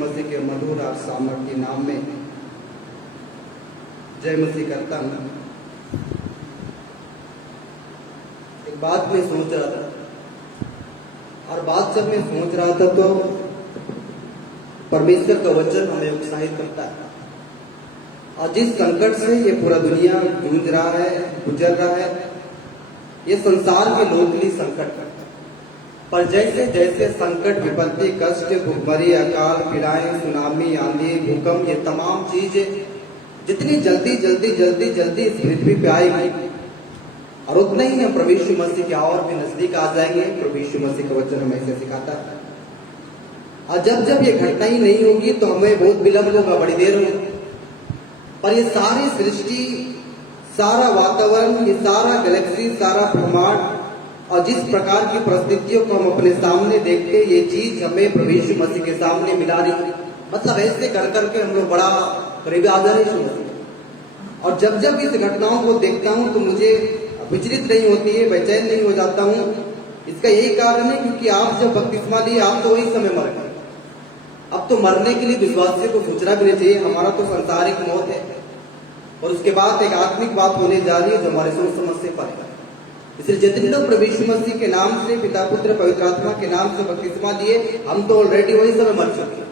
मसीह के मधुर और सामर्थ्य नाम में जय मसीह करता हूँ। एक बात मैं सोच रहा था, और बात जब मैं सोच रहा था तो परमेश्वर का वचन हमें उत्साहित करता है। और जिस संकट से ये पूरा दुनिया जूझ रहा है, गुजर रहा है, ये संसार के लोग के लिए संकट है। पर जैसे जैसे संकट, विपत्ति, कष्ट, भूखमरी, अकाल, पीड़ाएं, सुनामी, आंधी, भूकंप, ये तमाम चीजें जितनी जल्दी जल्दी जल्दी जल्दी इस पृथ्वी पे आएगी, और उतना ही हम प्रभु यीशु मसीह के और भी नजदीक आ जाएंगे। प्रभु यीशु मसीह का वचन हमें ऐसे सिखाता है। और जब जब ये घटना ही नहीं होगी तो हमें बहुत विलंब होगा, बड़ी देर होगी। पर ये सारी सृष्टि, सारा वातावरण, ये सारा गैलेक्सी, सारा ब्रह्मांड और जिस प्रकार की परिस्थितियों को हम अपने सामने देखते हैं, ये चीज हमें प्रभु यीशु मसीह के सामने मिला रही है। मतलब ऐसे कर करके हम लोग बड़ा करीब आ जा रहे हैं। और जब जब इस घटनाओं को देखता हूँ तो मुझे विचलित नहीं होती है, बेचैन नहीं हो जाता हूँ। इसका यही कारण है क्योंकि आप जब बपतिस्मा लिए, आप तो वही समय मर गए। अब तो मरने के लिए विश्वासियों को सोचना भी नहीं चाहिए। हमारा तो सांसारिक मौत है, और उसके बाद एक आत्मिक बात होने जा रही है जो हमारे सोच समझ से परे है। इसलिए जितने लोग प्रभु यीशु मसीह के नाम से, पिता पुत्र पवित्र आत्मा के नाम से बपतिस्मा लिए, हम तो ऑलरेडी वही समय मर चुके हैं।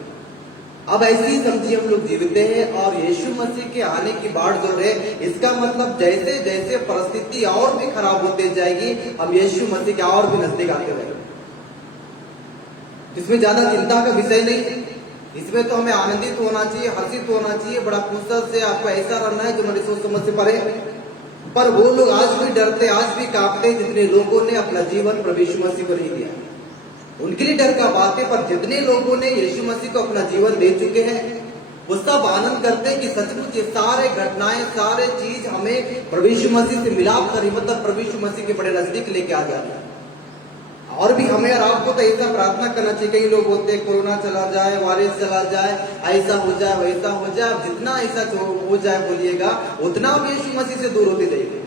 अब ऐसी ही समझिए हम लोग जीवित हैं, और यीशु मसीह के आने की बाढ़ जो है, इसका मतलब जैसे जैसे परिस्थिति और भी खराब होते जाएगी, हम यीशु मसीह के और भी नजदीक आते रहेंगे। इसमें ज्यादा चिंता का विषय नहीं है। इसमें तो हमें आनंदित होना चाहिए, हर्षित होना चाहिए, बड़ा खुशा से आपको ऐसा रहना है जो हमारी सोच समझ से परे। पर वो लोग आज भी डरते, आज भी कांपते, जितने लोगों ने अपना जीवन प्रभु यीशु मसीह को नहीं दिया। उनके लिए डर का बात है। पर जितने लोगों ने यीशु मसीह को अपना जीवन दे चुके हैं, वो सब आनंद करते हैं कि सचमुच ये सारे घटनाएं, सारे चीज हमें प्रभु यीशु मसीह से मिलाप करी, मतलब प्रभु यीशु मसीह के बड़े नजदीक लेके आ जा रहे हैं। और भी हमें और आपको तो ऐसा प्रार्थना करना चाहिए। कई लोग बोलते हैं कोरोना चला जाए, वायरस चला जाए, ऐसा हो जाए, वैसा हो जाए। जितना ऐसा हो जाए बोलिएगा, उतना भी यीशु मसीह से दूर होते जाइए।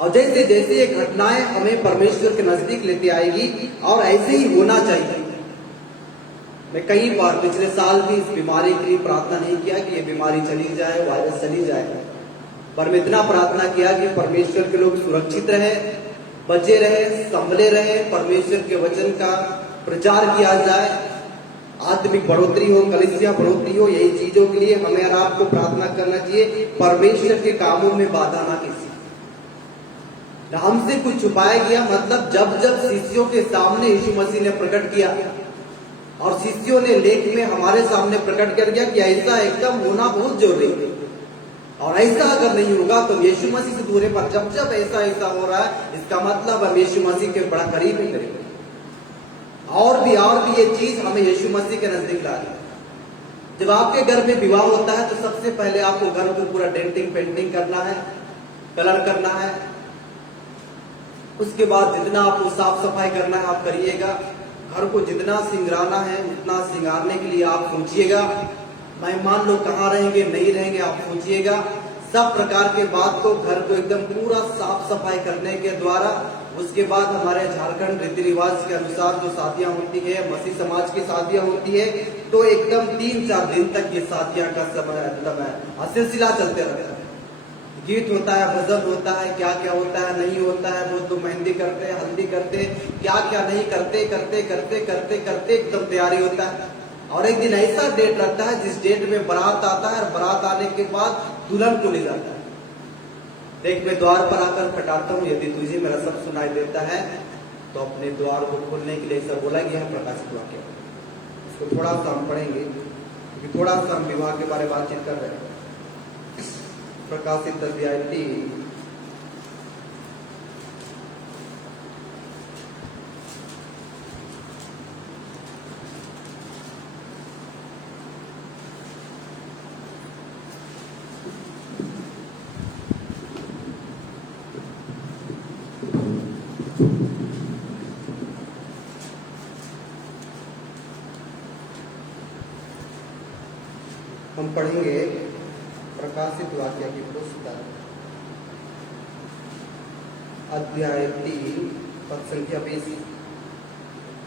और जैसे जैसे ये घटनाएं हमें परमेश्वर के नजदीक लेते आएगी, और ऐसे ही होना चाहिए। मैं कई बार पिछले साल भी इस बीमारी के लिए प्रार्थना नहीं किया कि ये बीमारी चली जाए, वायरस चली जाए, पर मैं इतना प्रार्थना किया कि परमेश्वर के लोग सुरक्षित रहे, बचे रहे, संभले रहे, परमेश्वर के वचन का प्रचार किया जाए, आत्मिक बढ़ोतरी हो, कलीसिया बढ़ोतरी हो। यही चीजों के लिए हमें और आपको प्रार्थना करना चाहिए। परमेश्वर के कामों में बाधा ना किसी हमसे कुछ छुपाया गया। मतलब जब जब शिष्यों के सामने यीशु मसीह ने प्रकट किया, और शिष्यों ने लेख में हमारे सामने प्रकट कर दिया कि ऐसा एकदम होना बहुत जरूरी है, और ऐसा अगर नहीं होगा तो यीशु मसीह से दूर है। पर जब जब ऐसा ऐसा हो रहा है, इसका मतलब हम यीशु मसीह के बड़ा करीब ही करेंगे। और भी ये चीज हमें यीशु मसीह के नजदीक ला रही है। जब आपके घर में विवाह होता है तो सबसे पहले आपको घर को पूरा डेंटिंग पेंटिंग करना है, कलर करना है। उसके बाद जितना आपको साफ सफाई करना है आप करिएगा। घर को जितना सिंगारना है उतना सिंगारने के लिए आप सोचिएगा। मेहमान लोग कहाँ रहेंगे, नहीं रहेंगे, आप सोचिएगा। सब प्रकार के बात को, घर को एकदम पूरा साफ सफाई करने के द्वारा, उसके बाद हमारे झारखंड रीति रिवाज के अनुसार जो शादियां होती है, मसीह समाज की शादियां होती है, तो एकदम 3-4 दिन तक ये शादियां का समय सिलसिला चलते रहता है। गीत होता है, भजन होता है, क्या क्या होता है, नहीं होता है। वो तो मेहंदी करते, हल्दी करते, क्या क्या नहीं करते, करते करते करते करते एकदम तैयारी होता है। और एक दिन ऐसा डेट रखता है जिस डेट में बारात आता है, और बारात आने के बाद दुल्हन को ले जाता है। देख, मैं द्वार पर आकर खटाता हूँ, यदि तुझे मेरा सब सुनाई देता है तो अपने द्वार को खोलने के लिए ऐसा बोला गया है प्रकाशित वाक्य। इसको थोड़ा सा हम पढ़ेंगे क्योंकि थोड़ा सा हम विवाह के बारे में बातचीत कर रहे हैं। प्रकाशित अध्याय 3 हम पढ़ेंगे प्रकाशित वाक्य की पुस्तक अध्याय 3 पद संख्या 20।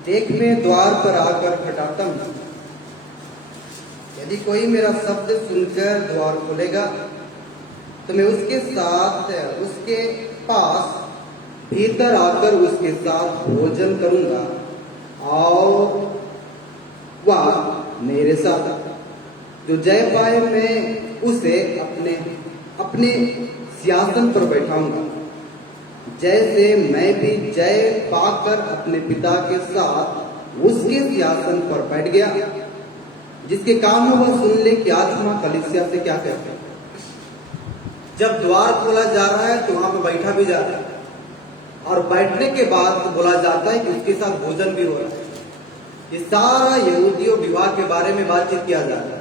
देख, मैं द्वार पर आकर खटाता हूँ। यदि कोई मेरा शब्द सुनकर द्वार खोलेगा तो मैं उसके साथ उसके पास भीतर आकर उसके साथ भोजन करूंगा और वह मेरे साथ। जो जय पाए मैं उसे अपने अपने सिंहासन पर बैठाऊंगा, जैसे मैं भी जय पाकर अपने पिता के साथ उसके सिंहासन पर बैठ गया। जिसके काम में वह सुन ले कि आत्मा कलीसिया से क्या कहते हैं। जब द्वार खोला जा रहा है तो वहां पर बैठा भी जाता है, और बैठने के बाद तो बोला जाता है कि उसके साथ भोजन भी हो रहा है। ये सारा यहूदियों विवाह के बारे में बातचीत किया जाता है।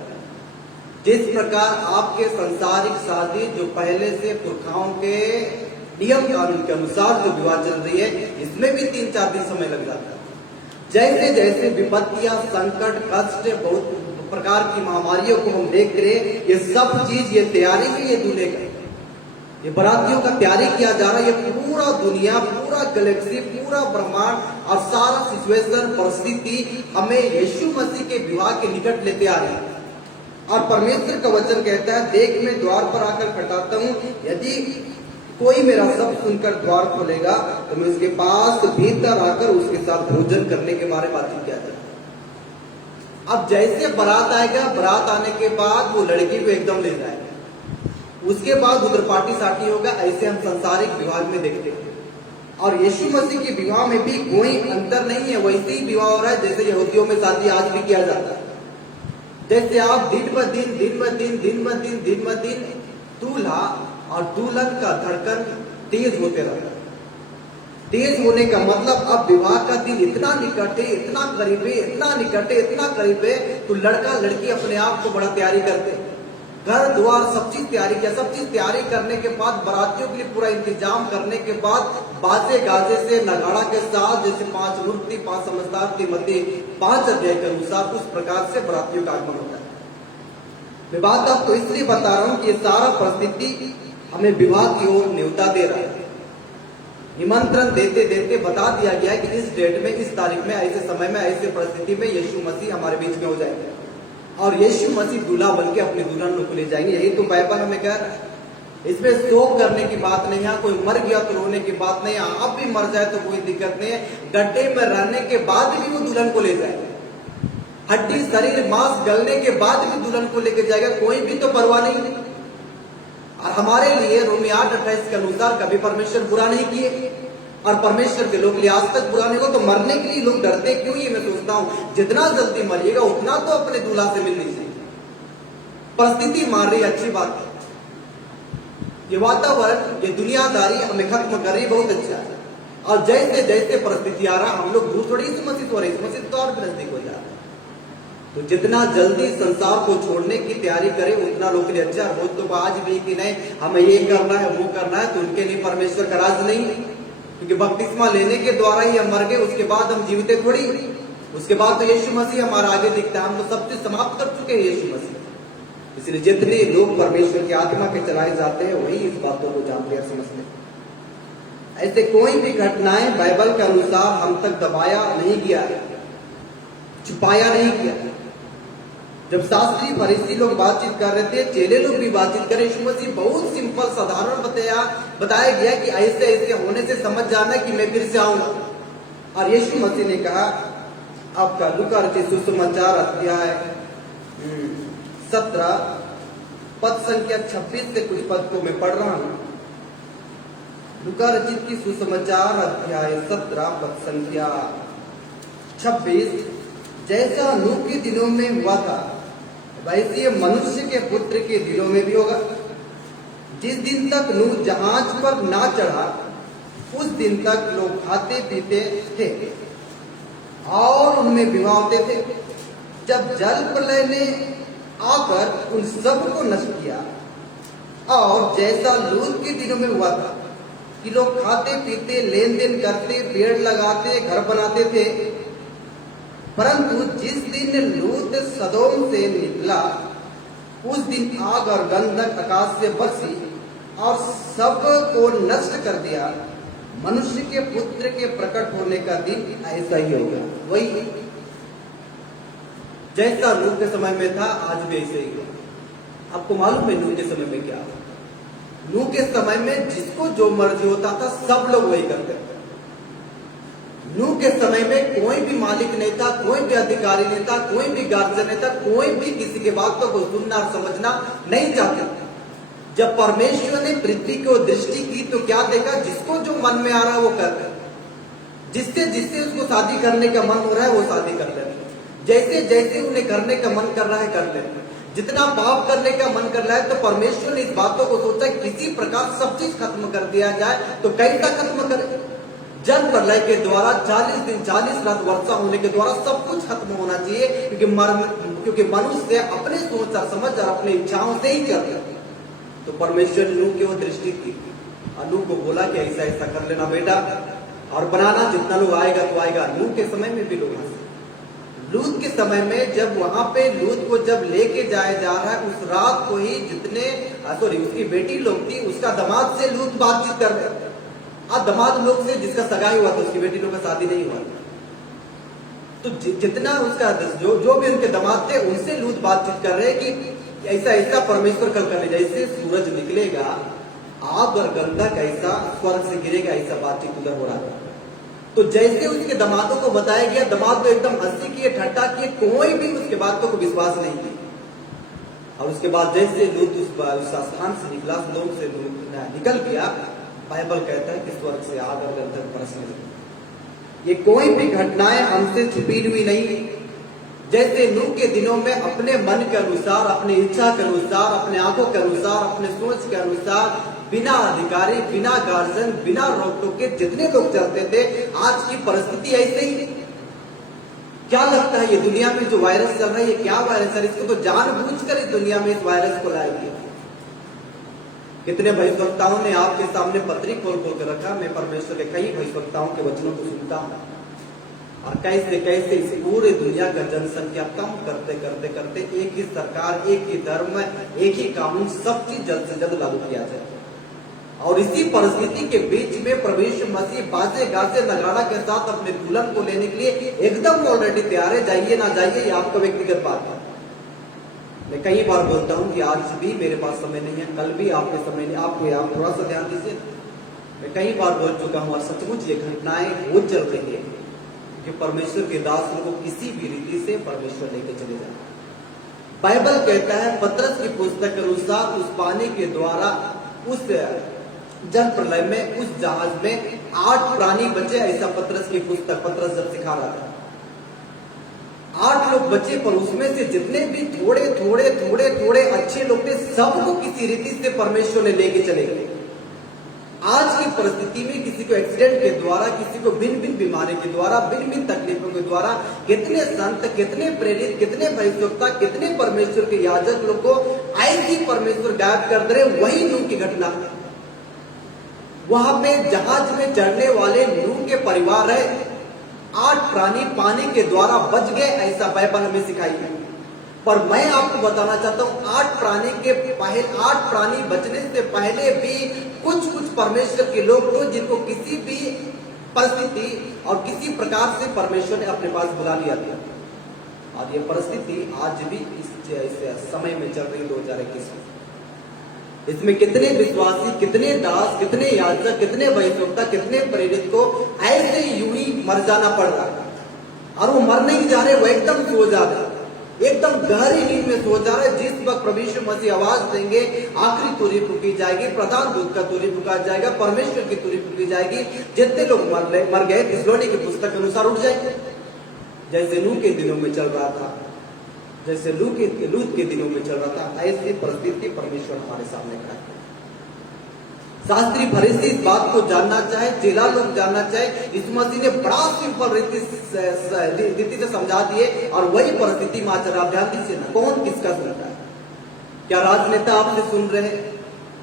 जिस प्रकार आपके संसारिक शादी जो पहले से पुरखाओं के नियम कानून के अनुसार जो विवाह चल रही है, इसमें भी 3-4 दिन समय लग जाता है। जैसे जैसे विपत्तियां, संकट, कष्ट, बहुत प्रकार की महामारियों को हम देख रहे हैं, ये सब चीज ये तैयारी है, ये दूल्हे का, ये बरातियों का तैयारी किया जा रहा है। ये पूरा दुनिया, पूरा गैलेक्सी, पूरा ब्रह्मांड और सारा सिचुएशन, परिस्थिति हमें यीशु मसीह के विवाह के निकट लेते आ रही है। और परमेश्वर का वचन कहता है, देख मैं द्वार पर आकर खटखटाता हूं, यदि कोई मेरा शब्द सुनकर द्वार खोलेगा तो मैं उसके पास भीतर आकर उसके साथ भोजन करने के बारे में बातचीत किया जाए। अब जैसे बारात आएगा, बारात आने के बाद वो लड़की को एकदम ले जाएगा, उसके बाद उधर पार्टी साटी होगा। ऐसे हम संसारिक विवाह में देखते हैं। और यीशु मसीह के विवाह में भी कोई अंतर नहीं है, वैसे ही विवाह हो रहा है जैसे यहूदियों में शादी आज भी किया जाता है। जैसे आप दिन ब दिन दूल्हा और दुल्हन का धड़कन तेज होते रहता है। तेज होने का मतलब अब विवाह का दिन इतना निकट है, इतना करीब है, इतना निकट है, इतना करीब है, तो लड़का लड़की अपने आप को बड़ा तैयारी करते हैं। घर द्वार सब चीज तैयारी किया, सब चीज तैयारी करने के बाद बारातियों के लिए पूरा इंतजाम करने के बाद बाजे गाजे से नगाड़ा के साथ, जैसे 5 मूर्ति 5 समझदार मध्य 5 अध्याय के अनुसार उस प्रकार से बारातियों का आगमन होता है। मैं बात आपको इसलिए बता रहा हूं कि ये सारा परिस्थिति हमें विवाह की ओर न्योता दे रहा है। निमंत्रण देते देते बता दिया गया है कि इस डेट में, इस तारीख में, ऐसे समय में, ऐसे परिस्थिति में यीशु मसीह हमारे बीच में हो जाएंगे और यीशु मसीह दूल्हा बन के अपनी दुल्हन को ले जाएंगे। यही तो बाइबल हमें कह रहा है। इसमें शोक करने की बात नहीं है, कोई मर गया तो रोने की बात नहीं है, आप भी मर जाए तो कोई दिक्कत नहीं है। गड्ढे में रहने के बाद भी वो दुल्हन को ले जाएगा, हड्डी शरीर मांस गलने के बाद भी दुल्हन को लेकर जाएगा, कोई भी तो परवाह नहीं। और हमारे लिए रोमी 8:28 के अनुसार कभी परमेश्वर बुरा नहीं किए, और परमेश्वर के लोग लिए आज तक बुरा नहीं हो। तो मरने के लिए लोग डरते क्यों? ये मैं सोचता हूं, जितना जल्दी मरिएगा उतना तो अपने दूल्हा से मिल लीजिए। परिस्थिति मार रही, अच्छी बात है। ये वातावरण, ये दुनियादारी हमें खत्म कर रही, बहुत अच्छा है। और जैसे जैसे परिस्थिति आ रहा, हम लोग दूर थोड़ी इस मसीह हो रही, इस मसीह तो और नजदीक हो जा रहा है। तो जितना जल्दी संसार को छोड़ने की तैयारी करें उतना लोग के लिए अच्छा। वो तो आज भी कि नहीं हमें ये करना है, वो करना है, तो उनके लिए परमेश्वर का राज नहीं, क्योंकि बपतिस्मा लेने के द्वारा ही हम मर गए, उसके बाद हम जीवित थोड़ी। उसके बाद तो यीशु मसीह हमारा आगे दिखता है, हम तो सब चीज समाप्त कर चुके हैं यीशु मसीह। इसलिए जितने लोग परमेश्वर की आत्मा के चलाए जाते हैं वही इस बातों को जानते हैं, समझते हैं। ऐसे कोई भी घटनाएं बाइबल के अनुसार हम तक दबाया नहीं गया, छुपाया नहीं किया। जब शास्त्री फरीसी लोग बातचीत कर रहे थे, चेले लोग भी बातचीत कर रहे, यीशु मसीह बहुत सिंपल साधारण बताया गया कि ऐसे ऐसे होने से समझ जाना कि मैं फिर से आऊंगा। और यीशु मसीह ने कहा, आपका लूका रचित सुसमाचार अध्याय 17 पद संख्या 26 से कुछ पद को मैं पढ़ रहा हूं। लूका रचित की सुसमाचार अध्याय 17 पद संख्या 26, जैसा नूह के दिनों में हुआ था वैसे ये मनुष्य के पुत्र के दिनों में भी होगा। जिस दिन तक नूह जहाज पर ना चढ़ा उस दिन तक लोग खाते पीते थे और उनमें विवाह होते थे। जब जल प्रलय ने आकर उन सबको नष्ट किया, और जैसा लूत के दिनों में हुआ था कि लोग खाते पीते लेन देन करते, पेड़ लगाते, घर बनाते थे, परंतु जिस दिन लूत सदोम से निकला उस दिन आग और गंधक आकाश से बरसी और सब को नष्ट कर दिया। मनुष्य के पुत्र के प्रकट होने का दिन ऐसा ही होगा। वही जैसा नूह के समय में था आज भी ऐसे ही है। आपको मालूम है नूह के समय में क्या था? नूह के समय में जिसको जो मर्जी होता था सब लोग वही करते थे। नूह के समय में कोई भी मालिक नहीं था, कोई भी अधिकारी नहीं था, कोई भी गार्जियन नहीं था, कोई भी किसी के बातों को सुनना और समझना नहीं चाहते थे। जब परमेश्वर ने पृथ्वी को दृष्टि की तो क्या देखा? जिसको जो मन में आ रहा है वो कर रहे, जिससे जिससे उसको शादी करने का मन हो रहा है वो शादी कर ले, जैसे जैसे उन्हें करने का मन कर रहा है कर ले। जितना पाप करने का मन कर रहा है तो परमेश्वर ने इस बातों को सोचा किसी प्रकार सब चीज खत्म कर दिया जाए। तो कैसा खत्म करे? जल प्रलय के द्वारा 40 दिन 40 रात वर्षा होने के द्वारा सब कुछ खत्म होना चाहिए, क्योंकि मनुष्य अपने सोच और समझ और अपनी इच्छाओं से ही चलता है। तो परमेश्वर ने नूह की ओर दृष्टि की और नूह को बोला कि ऐसा ऐसा कर लेना बेटा और बनाना, जितना लोग आएगा तो आएगा। नूह के समय में भी लोग हंसे। लूत के समय में जब वहां पे लूत को जब लेके जाया जा रहा है, उस रात को ही जितने उसकी बेटी लोग थी उसका दामाद से लूत बातचीत कर रहे थे। दामाद लोग से जिसका सगाई हुआ था उसकी बेटी लोग का शादी नहीं हुआ, तो जितना उसका जो भी उनके दामाद थे उनसे लूत बातचीत कर रहे कि ऐसा ऐसा परमेश्वर कल करने, जैसे सूरज निकलेगा आग और गंधक ऐसा स्वर्ग से गिरेगा, ऐसा बातचीत उधर हो रहा था। तो जैसे उसके दामादों को बताया गया, दामाद तो एकदम हंसी किए, ठट्टा किए, कोई भी उसके बातों को विश्वास नहीं किया। और उसके बाद जैसे लूत उस स्थान से निकला, लोग से निकल गया, बाइबल कहता है कि स्वर्ग से आग और गंधक बरसने लगी। ये कोई भी घटनाएं हमसे छुपी हुई नहीं। जैसे नूह के दिनों में अपने मन के अनुसार, अपनी इच्छा के अनुसार, अपने आंखों के अनुसार, अपने सोच के अनुसार, बिना अधिकारी, बिना गार्जियन, बिना रोक टोक के जितने लोग चलते थे, आज की परिस्थिति ऐसे ही। क्या लगता है ये दुनिया में जो वायरस चल रहा है ये क्या वायरस है? इसको तो जानबूझकर इस दुनिया में इस वायरस को लाया गया। कितने भविष्यवक्ताओं ने आपके सामने पत्री खोल खोल कर रखा। मैं परमेश्वर के कई भविष्यवक्ताओं के वचनों को सुनता हूँ और कैसे कैसे इस पूरे दुनिया का जनसंख्या कम करते करते करते एक ही सरकार, एक ही धर्म, एक ही कानून, सब चीज जल्द से जल्द लागू किया जाए। और इसी परिस्थिति के बीच में प्रभु यीशु मसीह बाजे गाजे नगाड़ा के साथ अपने दुल्हन को लेने के लिए एकदम ऑलरेडी तैयार है। जाइए ना जाइए ये आपका व्यक्तिगत बात है। मैं कई बार बोलता हूँ कि आज भी मेरे पास समय नहीं है, कल भी आपके समय नहीं, आप थोड़ा सा ध्यान दीजिए। मैं कई बार बोल चुका हूँ और सचमुच ये घटनाएं हो चल रही है कि परमेश्वर के दास को किसी भी रीति से परमेश्वर लेके चले जाए। बाइबल कहता है पतरस की पुस्तक के अनुसार उस पानी के द्वारा उस जल प्रलय में उस जहाज में 8 प्राणी बचे, ऐसा पतरस की पुस्तक पतरस जब सिखा रहा था 8 लोग बचे, पर उसमें से जितने भी थोड़े थोड़े थोड़े थोड़े अच्छे लोग थे सबको किसी रीति से परमेश्वर ने लेके चले गए। आज की परिस्थिति में किसी को एक्सीडेंट के द्वारा, किसी को भिन्न भिन्न बीमारी के द्वारा, भिन्न भिन्न तकलीफों के द्वारा कितने संत, कितने प्रेरित, कितने भविष्यवक्ता, कितने परमेश्वर के याजक लोग को ऐसी परमेश्वर गायब कर दे। वही नूह की घटना, वहां पे जहाज में चढ़ने वाले नूह के परिवार है 8 प्राणी पानी के द्वारा बच गए, ऐसा बाइबल हमें सिखाई है। पर मैं आपको बताना चाहता हूं 8 प्राणी बचने से पहले भी कुछ परमेश्वर के लोग थे जिनको किसी भी परिस्थिति और किसी प्रकार से परमेश्वर ने अपने पास बुला लिया था। और ये परिस्थिति आज भी इस समय में चल रही 2021 में। इसमें कितने विश्वासी, कितने दास, कितने याजक, कितने भविष्यवक्ता, कितने प्रेरित को ऐसे यूं ही मर जाना पड़ रहा है। और वो मर नहीं जा रहे, वो एकदम सो जा रहे, एकदम गहरी नींद में सो जा रहे। जिस वक्त प्रभु यीशु मसीह आवाज देंगे, आखिरी तुरी फूकी जाएगी, प्रधान दूत का तुरी फूका जाएगा, परमेश्वर की तुरी फूकी जाएगी, जितने लोग मर गए थिस्सलुनीके की पुस्तक के अनुसार उठ जाएंगे। जैसे नूह के दिनों में चल रहा था, जैसे लूत के दिनों में चल रहा था, ऐसी परिस्थिति परमेश्वर हमारे सामने खड़ा है। शास्त्री फरीसी इस बात को जानना चाहे, चेला लोग जानना चाहे, यीशु मसीह ने बड़ा सिंपल रीति से समझा दिए और वही परिस्थिति में चल रहा। ध्यान दीजिए ना, कौन किसका सुन रहा है? क्या राजनेता आपसे सुन रहे हैं?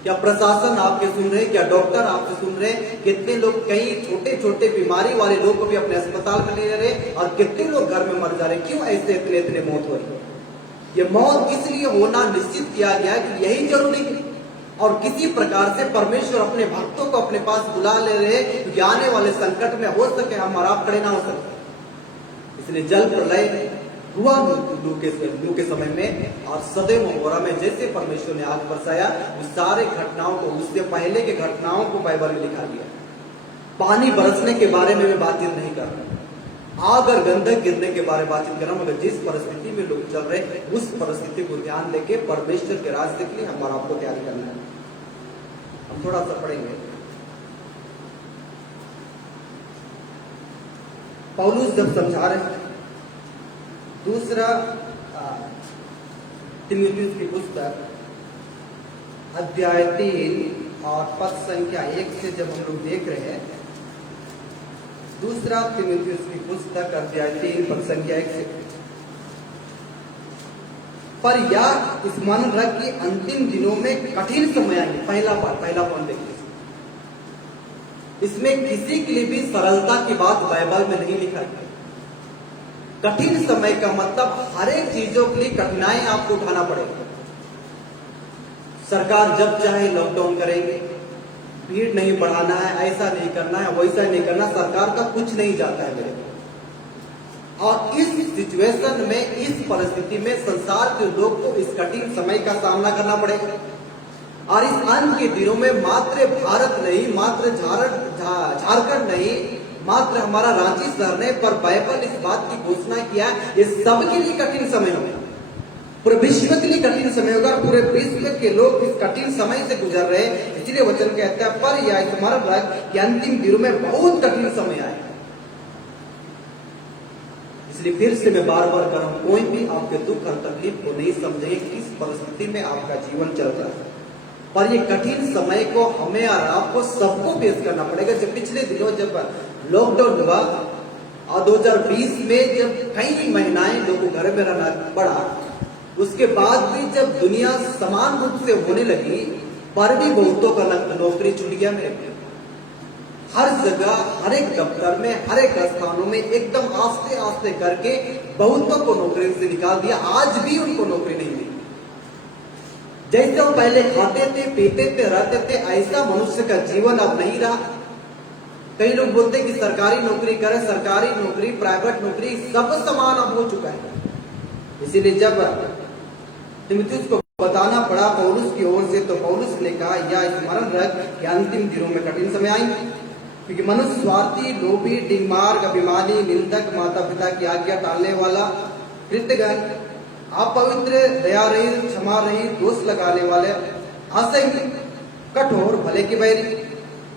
क्या प्रशासन आपके सुन रहे हैं? क्या डॉक्टर आपसे सुन रहे हैं? कितने लोग, कई छोटे छोटे बीमारी वाले लोग को भी अपने अस्पताल में ले रहे हैं और कितने लोग घर में मर जा रहे हैं। क्यों ऐसे इतने मौत हो रही है? ये मौत किस लिए होना निश्चित किया गया कि यही जरूरी है। और किसी प्रकार से परमेश्वर अपने भक्तों को अपने पास बुला ले रहे हैं क्योंकि आने वाले संकट में हो सके हम और आप खड़े ना हो सके। इसलिए जल प्रलय हुआ नूह के समय में। और सदैव अमोरा में जैसे परमेश्वर ने आग बरसाया, उस सारे घटनाओं को, उससे पहले के घटनाओं को बाइबल में लिखा गया। पानी बरसने के बारे में मैं बातचीत नहीं कर रहा, आग और गंधक गिरने के बारे में बातचीत कर रहा हूं। मगर जिस परिस्थिति में लोग चल रहे, उस परिस्थिति को ध्यान देके परमेश्वर के रास्ते के लिए हमारा आपको तैयारी करना है। हम थोड़ा सा पढ़ेंगे। पौलुस जब समझा रहे हैं, दूसरा तीमुथियुस की पुस्तक अध्याय 3 और पद संख्या 1 से जब हम लोग देख रहे हैं, दूसरा तीमुथियुस की पुस्तक अध्याय 3 पद संख्या 1 से, पर यह स्मरण रख कि अंतिम दिनों में कठिन समय आएंगे। पहला पॉइंट देखिए, इसमें किसी के लिए भी सरलता की बात बाइबल में नहीं लिखा है। कठिन समय का मतलब हर एक चीजों के लिए कठिनाई आपको उठाना पड़ेगा। सरकार जब चाहे लॉकडाउन करेंगे, भीड़ नहीं बढ़ाना है, ऐसा नहीं करना है, वैसा नहीं करना, सरकार का कुछ नहीं जाता है मेरे को। और इस सिचुएशन में, इस परिस्थिति में संसार के लोग को इस कठिन समय का सामना करना पड़ेगा। और इस अंत के दिनों में मात्र भारत नहीं, मात्र झारखंड नहीं, मात्र हमारा रांची शहर ने, पर बाइबल इस बात की घोषणा किया, ये सबके लिए कठिन समय होगा, पूरे विश्व के लिए कठिन समय होगा। पूरे विश्व के लोग इस कठिन समय से गुजर रहे हैं। इसलिए वचन कहता है, पर यह स्मरण रख कि अंतिम दिनों में बहुत कठिन समय आए। इसलिए फिर से मैं बार बार कर रहा हूं, कोई भी आपके दुख और तकलीफ को नहीं समझेंगे किस परिस्थिति में आपका जीवन चल रहा है, पर ये कठिन समय को हमें और आपको सबको फेस करना पड़ेगा। जब पिछले दिनों जब लॉकडाउन हुआ और 2020 में जब कई महीनाएं लोगों को घर में रहना पड़ा, उसके बाद भी जब दुनिया समान रूप से होने लगी, पर भी बहुतों का नौकरी छूट गया। मेरे हर जगह, हर एक दफ्तर में, हर एक स्थानों में एकदम आस्ते आस्ते करके बहुतों को नौकरी से निकाल दिया। आज भी उनको नौकरी नहीं मिली। जैसे वो पहले खाते थे, पीते थे, रहते थे, ऐसा मनुष्य का जीवन अब नहीं रहा। कई लोग बोलते कि सरकारी नौकरी करें, सरकारी नौकरी, प्राइवेट नौकरी, सब समान अब हो चुका है। इसीलिए जब तीमुथियुस को बताना पड़ा पौलुस की ओर से, तो पौलुस ने कहा, यह स्मरण रख कि अंतिम दिनों में कठिन समय आएंगे, क्योंकि मनुष्य स्वार्थी, लोभी, डिंगमार्ग, अभिमानी, निंदक, माता पिता की आज्ञा टालने वाला, कृतघ्न, अपवित्र, दया रहित, क्षमा रहित, दोष लगाने वाले, असंग, कठोर, भले के बैरी,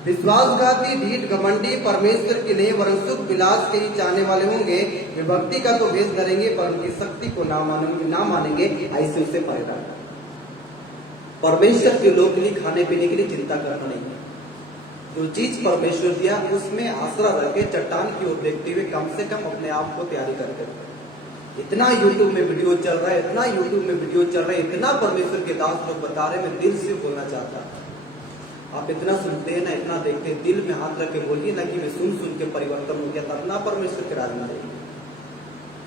विश्वासघाती, ढीठ, घमंडी, परमेश्वर की नहीं वरन सुख विलास के ही चाहने वाले होंगे। वे भक्ति का तो भेद धरेंगे, पर उनकी शक्ति को ना मानेंगे, ऐसे उसे परिणाम। परमेश्वर के लोग के लिए खाने पीने के लिए चिंता करना नहीं है। जो चीज परमेश्वर दिया उसमें आसरा रखे, चट्टान की ओर देखते हुए कम से कम अपने आप को तैयारी करके। इतना यूट्यूब में वीडियो चल रहा है, इतना यूट्यूब में वीडियो चल रहा है, इतना परमेश्वर के दास लोग बता रहे, मैं दिल से बोलना चाहता हूँ। आप इतना सुनते हैं ना, इतना देखते हैं, दिल में हाथ रख के बोलिए ना कि मैं सुन के परिवर्तन हो गया, तब ना परमेश्वर के राज में रहेंगे।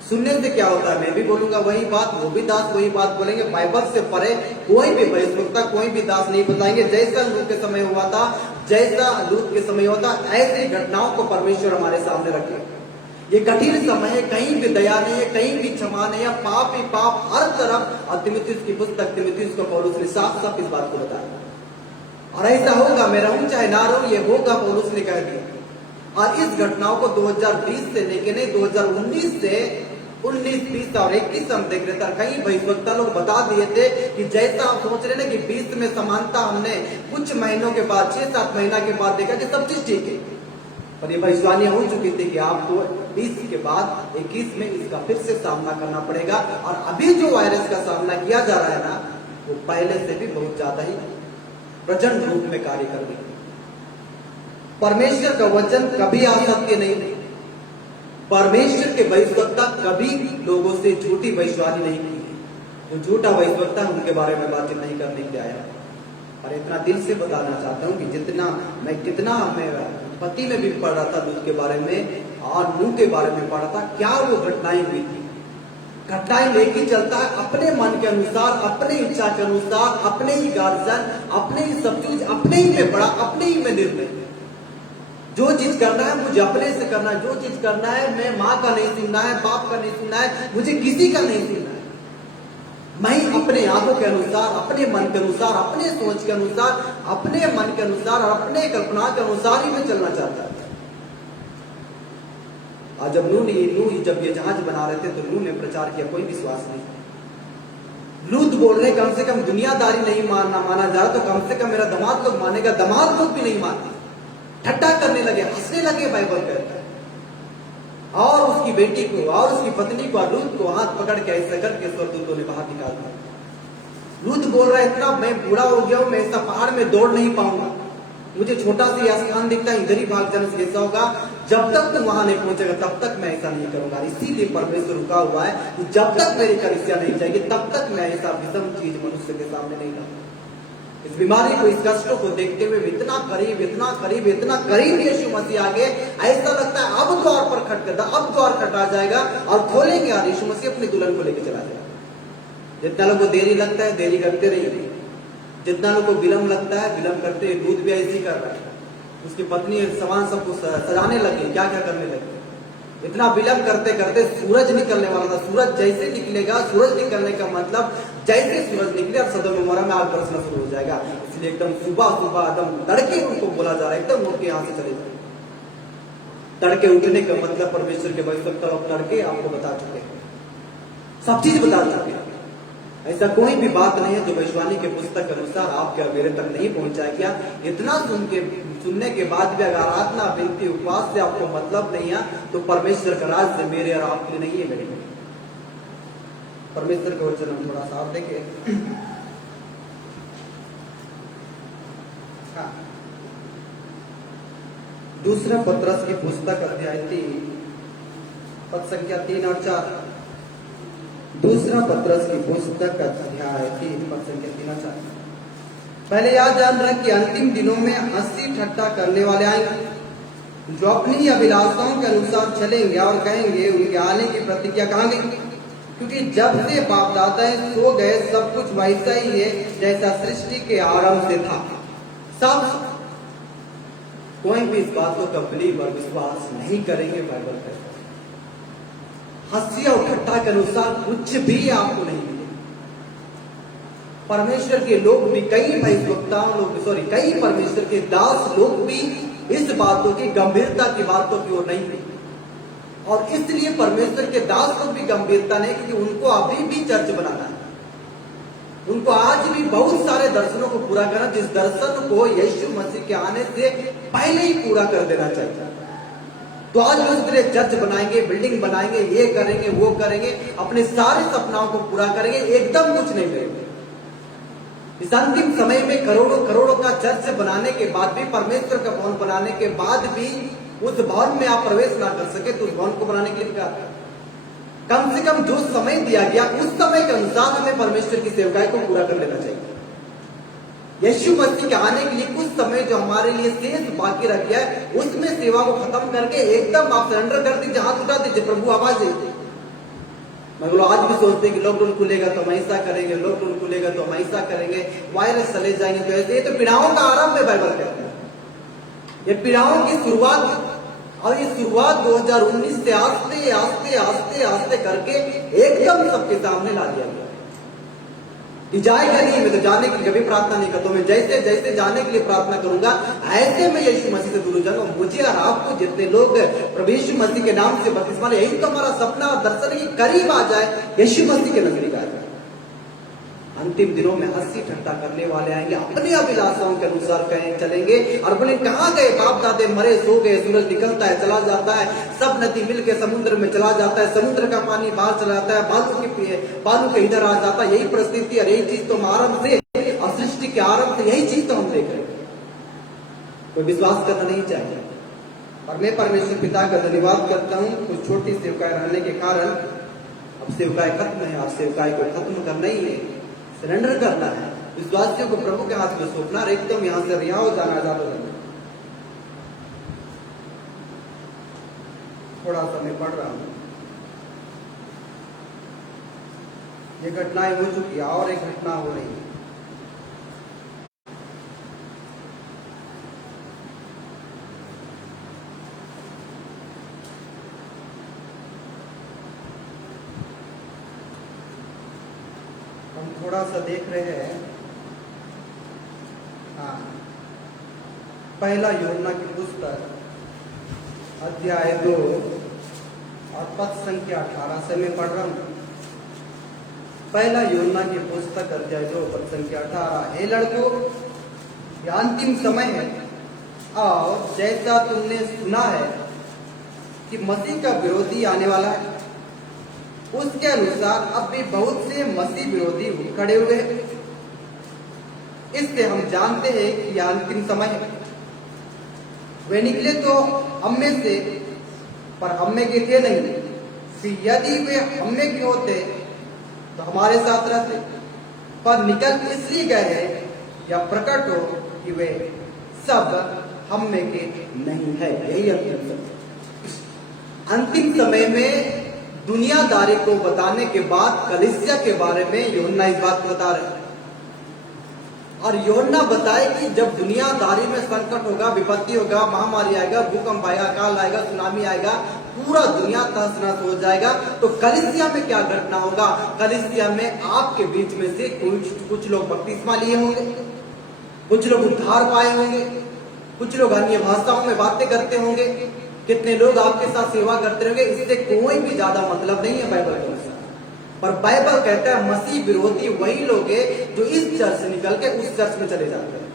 सुनने से क्या होता है, मैं भी बोलूंगा वही बात, वो भी दास वही बात बोलेंगे। बाइबल से परे कोई भी भविष्यवक्ता, कोई भी दास नहीं बताएंगे। जैसा लूत के समय हुआ था, जैसा लूत के समय होता, ऐसी घटनाओं को परमेश्वर हमारे सामने रखे। ये कठिन समय है, कहीं भी दया नहीं है, कहीं भी क्षमा नहीं है, पाप ही पाप हर तरफ। और तीमुथियुस की पुस्तक तीमुथियुस को पौलुस ने साफ साफ इस बात को बताया। और ऐसा होगा, मैं रहूं चाहे ना रहूं, ये होगा, पौलुस ने कह दिया। और इस घटनाओं को 2020 से लेके नहीं, 2019 से 19, 20 और 21 हम देख रहे थे। कई भविष्यवक्ता लोग बता दिए थे कि जैसा आप सोच रहे ना कि 20 में समानता, हमने कुछ महीनों के बाद, 6-7 महीना के बाद देखा कि सब चीज ठीक है। पर ये भविष्यवाणियां हो चुकी थी कि आपको 20 के बाद 21 में इसका फिर से सामना करना पड़ेगा। और अभी जो वायरस का सामना किया जा रहा है ना, वो पहले से भी बहुत ज्यादा ही प्रचंड रूप में कार्य कर रही है। परमेश्वर का वचन कभी असत्य नहीं, परमेश्वर के भविष्यवक्ता कभी लोगों से झूठी भविष्यवाणी नहीं की। जो झूठा भविष्यवक्ता उनके बारे में बातचीत नहीं करने के लिए आया। और इतना दिल से बताना चाहता हूं कि कितना मैं पति में भी पढ़ रहा था दूध के बारे में और नूह के बारे में पढ़ा था, क्या वो घटनाएं हुई थी। घटनाएं लेके चलता है अपने मन के अनुसार, अपने इच्छा के अनुसार, अपने ही गार्जियन, अपने ही सब चीज, अपने ही में बड़ा, अपने ही में निर्णय। जो चीज करना है मुझे अपने से करना है, जो चीज करना है मैं माँ का नहीं सुनना है, बाप का नहीं सुनना है, मुझे किसी का नहीं सुनना है। मैं अपने आंखों के अनुसार, अपने मन के अनुसार, अपने सोच के अनुसार, अपने मन के अनुसार और अपने कल्पना के अनुसार ही मैं चलना चाहता था। आज जब नूह जब ये जहाज बना रहे थे तो नूह ने प्रचार किया, कोई विश्वास नहीं। लूत बोल रहे कम से कम दुनियादारी नहीं माना जा रहा तो कम से कम मेरा दामाद लोग मानेगा, दामाद लोग भी नहीं मानते, ठट्टा करने लगे, हंसने लगे। बाइबल कहता है और उसकी बेटी को और उसकी पत्नी को लूत को हाथ पकड़ के ऐसा करके स्वर्गदूतों ने बाहर निकाल दिया। लूत बोल रहा है इतना मैं बूढ़ा हो गया हूं, मैं ऐसा पहाड़ में दौड़ नहीं पाऊंगा, मुझे छोटा सा स्थान दिखता है, इधर ही भाग जाने से कैसा होगा, जब तक तुम वहां नहीं पहुंचेगा तब तक मैं ऐसा नहीं करूंगा। इसीलिए परमेश्वर रुका हुआ है कि जब तक मेरी कलीसिया नहीं जाएगी तब तक मैं ऐसा विषम चीज मनुष्य के सामने नहीं लाऊंगा। इस बीमारी को, इस कष्टों को देखते हुए इतना करीब, इतना करीब, इतना करीब यीशु मसीह आगे, ऐसा लगता है अब द्वार पर खटखटा, अब द्वार खटा जाएगा और खोलेंगे और यीशु मसीह अपनी दुल्हन को लेकर चला जाएगा। जितना लोग को देरी लगता है देरी करते रहिए, जितना लोग को विलम्ब लगता है विलम्ब करते हैं। दूध भी ऐसी कर रहा है, उसकी पत्नी सामान सबको सजाने लगी, क्या क्या करने लगी। इतना विलम्ब करते करते सूरज निकलने वाला था। सूरज जैसे निकलेगा, सूरज निकलने का मतलब जैसे सूरज निकले और सदोम और गमोरा में आग बरसना शुरू हो जाएगा। इसलिए एकदम सुबह सुबह एकदम तड़के उनको बोला जा रहा है, एकदम उठ के यहाँ से चले जाए। तड़के उठने का मतलब परमेश्वर के भविष्यवक्ता लोग तड़के आपको बता चुके हैं, सब चीज बता चुके हैं। ऐसा कोई भी बात नहीं है जो भविष्यवाणी के पुस्तक के अनुसार आपके और मेरे तक नहीं पहुंचाया गया। इतना सुनने के बाद भी अगर आराधना, विनती, उपवास से आपको मतलब नहीं है तो परमेश्वर का राज्य मेरे और आपके लिए नहीं है। मेरे परमेश्वर का वचन हम थोड़ा सा आप देखें। हाँ, दूसरा पत्रस की पुस्तक अध्याय 3 पद संख्या 3 और 4। दूसरा पत्रस की पुस्तक अध्याय 3 पद संख्या 3 और 4। पहले याद जान रहे कि अंतिम दिनों में हंसी ठट्टा करने वाले आएंगे, जो अपनी अभिलाषाओं के अनुसार चलेंगे और कहेंगे उनके आने की प्रतिज्ञा कहाँ गई, क्योंकि जब से बाप दादाएं सो गए सब कुछ वैसा ही है जैसा सृष्टि के आरंभ से था। सब कोई भी इस बात को कबली और विश्वास नहीं करेंगे। बाइबल कहता है हंसी और ठट्टा के अनुसार कुछ भी आपको नहीं मिलेगा। परमेश्वर के लोग भी, कई भविष्यवक्ताओं लोग, कई परमेश्वर के दास लोग भी इस बातों की गंभीरता की बातों की ओर नहीं गए। और इसलिए परमेश्वर के दास लोग भी गंभीरता नहीं, क्योंकि उनको अभी भी चर्च बनाना है, उनको आज भी बहुत सारे दर्शनों को पूरा करना, जिस दर्शन को यीशु मसीह के आने से पहले ही पूरा कर देना चाहिए। तो आज भी उसके लिए चर्च बनाएंगे, बिल्डिंग बनाएंगे, ये करेंगे, वो करेंगे, अपने सारे सपनाओं को पूरा करेंगे, एकदम कुछ नहीं करेंगे। इस अंतिम समय में करोड़ों करोड़ों का चर्च बनाने के बाद भी, परमेश्वर का भवन बनाने के बाद भी उस भवन में आप प्रवेश ना कर सके तो उस भवन को बनाने के लिए क्या, कम से कम जो समय दिया गया उस समय के अनुसार हमें परमेश्वर की सेवकाई को पूरा कर लेना चाहिए। यीशु मसीह के आने के लिए कुछ समय जो हमारे लिए शेष बाकी रह गया है, उसमें सेवा को खत्म करके एकदम आप सरेंडर कर दीजिए, हाथ उठा दीजिए, प्रभु आवाज दीजिए। मगर लोग आज भी सोचते हैं कि लॉकडाउन खुलेगा तो हम ऐसा करेंगे, लॉकडाउन खुलेगा तो हम ऐसा करेंगे, वायरस चले जाएंगे तो ऐसे। ये तो पीड़ाओं का आरंभ है, बाइबल कहता है। ये पीड़ाओं की शुरुआत, और ये शुरुआत 2019 से आस्ते आस्ते आस्ते आस्ते करके एकदम सबके सामने ला दिया गया। जाएगा नहीं, मैं तो जाने के लिए कभी प्रार्थना नहीं करता हूं। मैं जैसे जैसे जाने के लिए प्रार्थना करूंगा ऐसे मैं यीशु मसीह से दूर हो जाऊंगा। मुझे और आपको जितने लोग प्रभु यीशु मसीह के नाम से बपतिस्मा लें, यही तो हमारा सपना और दर्शन की करीब आ जाए, यीशु मसीह के नजदीक आ जाए। अंतिम दिनों में हंसी ठट्टा करने वाले आएंगे, अपनी अभिलाषाओं के अनुसार कहें चलेंगे और बोले कहाँ गए बाप दादे, मरे सो गए, सूरज निकलता है चला जाता है, सब नदी मिल के समुद्र में चला जाता है, समुद्र का पानी बाहर चला जाता है, बालू के इधर आ जाता है। यही परिस्थिति और यही चीज तो आरंभ से और सृष्टि के आरंभ से यही चीज तो हम देख रहे हैं। कोई विश्वास करना नहीं चाहिए। और मैं परमेश्वर पिता का धन्यवाद करता हूँ, कुछ छोटी सेवकाई रहने के कारण अब सेवकाई खत्म है, और सेवकाई को खत्म करना ही है, सरेंडर करना है, विश्वासियों को प्रभु के हाथ में सौंपना, एकदम यहां से रिहा हो जाना, आजाद हो जाना। थोड़ा सा मैं पढ़ रहा हूं, ये घटनाएं हो चुकी है और एक घटना हो रही है। थोड़ा सा देख रहे हैं। हाँ, पहला यूहन्ना की पुस्तक अध्याय 2 और पद संख्या 18 से मैं पढ़ रहा हूँ। पहला यूहन्ना की पुस्तक अध्याय 2 पद संख्या 18। हे लड़कों, यह अंतिम समय है, और जैसा तुमने सुना है कि मसीह का विरोधी आने वाला है, उसके अनुसार अब भी बहुत से मसीह विरोधी खड़े हुए हैं। इससे हम जानते हैं कि यह अंतिम समय है। वे निकले तो हम में से, पर हम में के थे नहीं। फिर यदि वे हम में के होते तो हमारे साथ रहते, पर निकल इसलिए गए हैं या प्रकट हो कि वे सब हम में के नहीं है। यही अंतिम समय। अंतिम समय में दुनियादारी को बताने के बाद कलीसिया के बारे में यूहन्ना इस बात बता रहे हैं। और यूहन्ना बताए कि जब दुनियादारी में संकट होगा, विपत्ति होगा, महामारी आएगा, भूकंप आएगा, अकाल आएगा, सुनामी आएगा, पूरा दुनिया तहस नहस हो जाएगा, तो कलीसिया में क्या घटना होगा? कलीसिया में आपके बीच में से कुछ लोग बपतिस्मा लिए होंगे, कुछ लोग उद्धार पाए होंगे, कुछ लोग अन्य भाषाओं में बातें करते होंगे, कितने लोग आपके साथ सेवा करते रहेंगे। इससे कोई भी ज्यादा मतलब नहीं है बाइबल के अनुसार। पर बाइबल कहता है मसीह विरोधी वही लोग हैं जो इस चर्च से निकल के उस चर्च में चले जाते हैं।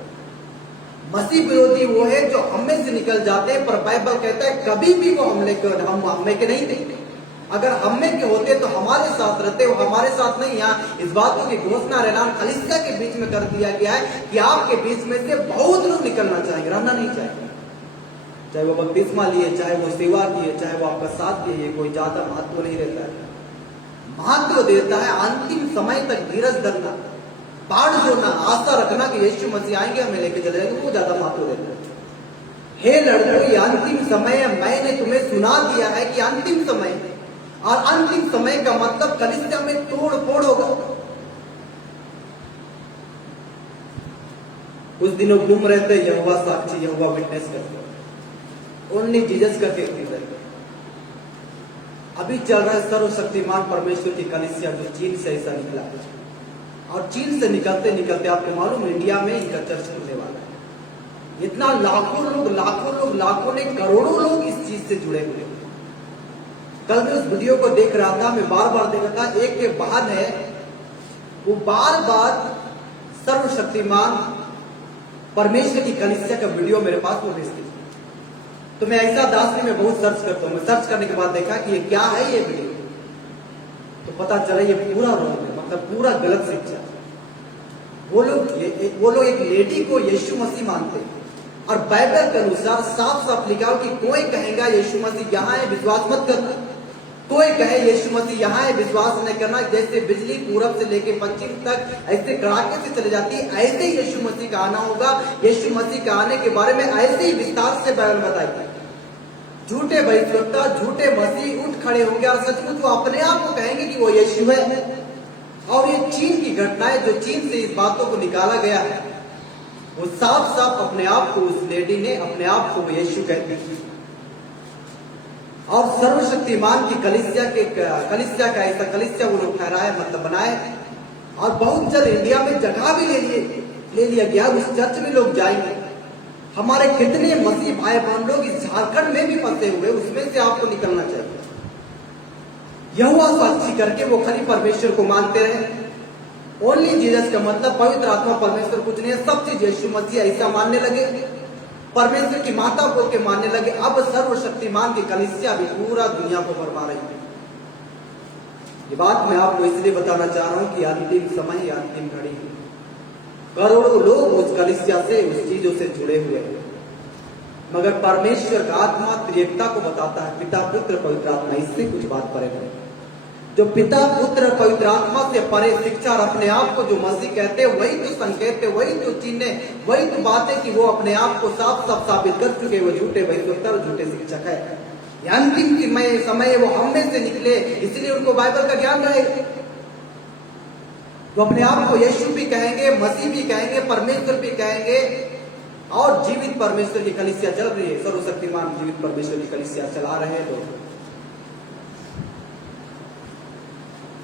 मसीह विरोधी वो है जो हमें से निकल जाते हैं, पर बाइबल कहता है कभी भी वो हम में के नहीं थे। अगर हम में के होते तो हमारे साथ रहते, वो हमारे साथ नहीं। यहाँ इस बातों की घोषणा ऐलान कलीसिया के बीच में कर दिया गया है कि आपके बीच में से बहुत लोग निकलना चाहेंगे, रहना नहीं चाहेंगे। चाहे वो बपतिस्मा लिए, चाहे वो सेवा किए, चाहे वो आपका साथ दिए, कोई ज्यादा महत्व नहीं रहता है। महत्व देता है अंतिम समय तक धीरज धरना, बाढ़ जोड़ना, आशा रखना कि यीशु मसीह आएंगे हमें लेके चले जाएंगे, वो ज्यादा महत्व देता है। हे लड़कों, ये अंतिम समय है। मैंने तुम्हें सुना दिया है कि अंतिम समय है, और अंतिम समय का मतलब कलीसिया में तोड़ फोड़ होगा। कुछ दिनों घूम रहे थे, यहोवा साक्षी, यहोवा विटनेस करते, ओनली जीसस करके रहते। अभी चल रहा है सर्वशक्तिमान परमेश्वर की कलीसिया, जो चीन से ऐसा निकला है। और चीन से निकलते निकलते आपको मालूम इंडिया में इनका चर्च खुलने वाला है। इतना लाखों ने करोड़ों लोग इस चीज से जुड़े हुए हैं। कल मैं उस वीडियो को देख रहा था, मैं बार बार देख रहा था। एक के बाद है वो बार बार सर्वशक्तिमान परमेश्वर की कलीसिया का वीडियो मेरे पास वो भेजती। तो मैं ऐसा दासरी में बहुत सर्च करता हूँ। मैं सर्च करने के बाद देखा कि ये क्या है ये वीडियो, तो पता चला ये पूरा रॉन्ग है, मतलब पूरा गलत शिक्षा। वो लोग एक लेडी को यीशु मसीह मानते हैं, और बाइबल के अनुसार साफ साफ लिखा हो कि कोई कहेगा यीशु मसीह यहाँ है, विश्वास मत करना। कोई कहे यीशु मसीह यहाँ है, विश्वास नहीं करना। जैसे बिजली पूरब से लेके पश्चिम तक ऐसे कड़ाके से चले जाती है, ऐसे ही यीशु मसीह का आना होगा। यीशु मसीह का आने के बारे में ऐसे ही विस्तार से बाइबल बताई। झूठे भविष्यवक्ता, झूठे मसीह उठ खड़े होंगे, और सचमुच वो अपने आप को कहेंगे कि वो यीशु है। और ये चीन की घटना है, जो चीन से इस बातों को निकाला गया है, वो साफ साफ अपने आप को, उस लेडी ने अपने आप को यीशु कहती थी। और सर्वशक्तिमान की कलीसिया का ऐसा कलीसिया वो लोग ठहराए, मतलब बनाए। और बहुत जल्द इंडिया में जगह भी ले लिया गया, उस चर्च में लोग जाएंगे। हमारे कितने मसीह भाई बहन लोग इस झारखंड में भी फंसे हुए, उसमें से आपको निकलना चाहिए। यहोवा साक्षी करके वो खाली परमेश्वर को मानते रहे। ओनली जीसस का मतलब पवित्र आत्मा परमेश्वर कुछ नहीं है, सब चीज यीशु मसीह ऐसा मानने लगे, परमेश्वर की माता बोल के मानने लगे। अब सर्वशक्तिमान की कलीसिया भी पूरा दुनिया को भरमा रही है। ये बात मैं आपको इसलिए बताना चाह रहा हूं कि अंतिम समय, अंतिम घड़ी, करोड़ों लोग उस कलीसिया से, उस चीजों से जुड़े हुए हैं। मगर परमेश्वर का आत्मा त्रिएकता को बताता है, पिता पुत्र पवित्र आत्मा, इससे कुछ बात परे है। जो पिता पुत्र पवित्र आत्मा से परे शिक्षा और अपने आप को जो मसीह कहते हैं, वही तो संकेत है, वही तो चिन्ह, वही तो बात है कि वो अपने आप को साफ साफ साबित कर चुके, वो झूठे भविष्यवक्ता और झूठे शिक्षक है। अंतिम समय वो हम में से निकले, इसलिए उनको बाइबल का ज्ञान रहे। वो अपने आप को यीशु भी कहेंगे, मसीह भी कहेंगे, परमेश्वर भी कहेंगे। और जीवित परमेश्वर की कलीसिया चल रही है, सर्वशक्तिमान जीवित परमेश्वर की कलीसिया चला रहे हैं लोग।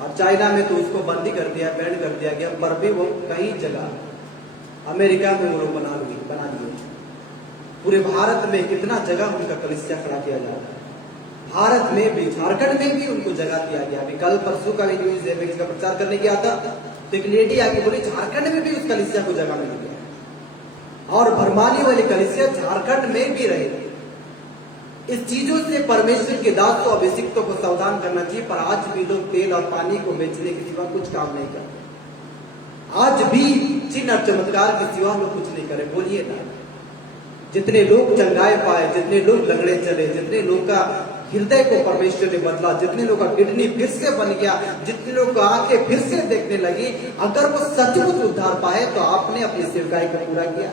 और चाइना में तो उसको बंदी कर दिया, बैन कर दिया गया, पर भी वो कई जगह अमेरिका में वो लोग बना दिए। पूरे भारत में कितना जगह उनका कलिसिया खड़ा किया जा रहा है। भारत में भी, झारखंड में भी उनको जगह दिया गया। अभी कल परसों का न्यूज है, इसका प्रचार करने गया था तो एक लेडी आके बोली झारखंड में भी उस कलिसिया को जगह मिल गया और भरमाली वाली कलिसिया झारखंड में भी रहे। इस चीजों से परमेश्वर के दास को, अभिषिक्तों को सावधान करना चाहिए। पर आज भी लोग तेल और पानी को बेचने के सिवा कुछ काम नहीं करते। आज भी चिन्ह और चमत्कार के सिवा लोग कुछ नहीं करे। बोलिए ना, जितने लोग चंगाए पाए, जितने लोग लंगड़े चले, जितने लोग का हृदय को परमेश्वर ने बदला, जितने लोग का किडनी फिर से बन गया, जितने लोग का आंखें फिर से देखने लगी, अगर वो सचमुच उद्धार पाए तो आपने अपनी सेवकाई को पूरा किया।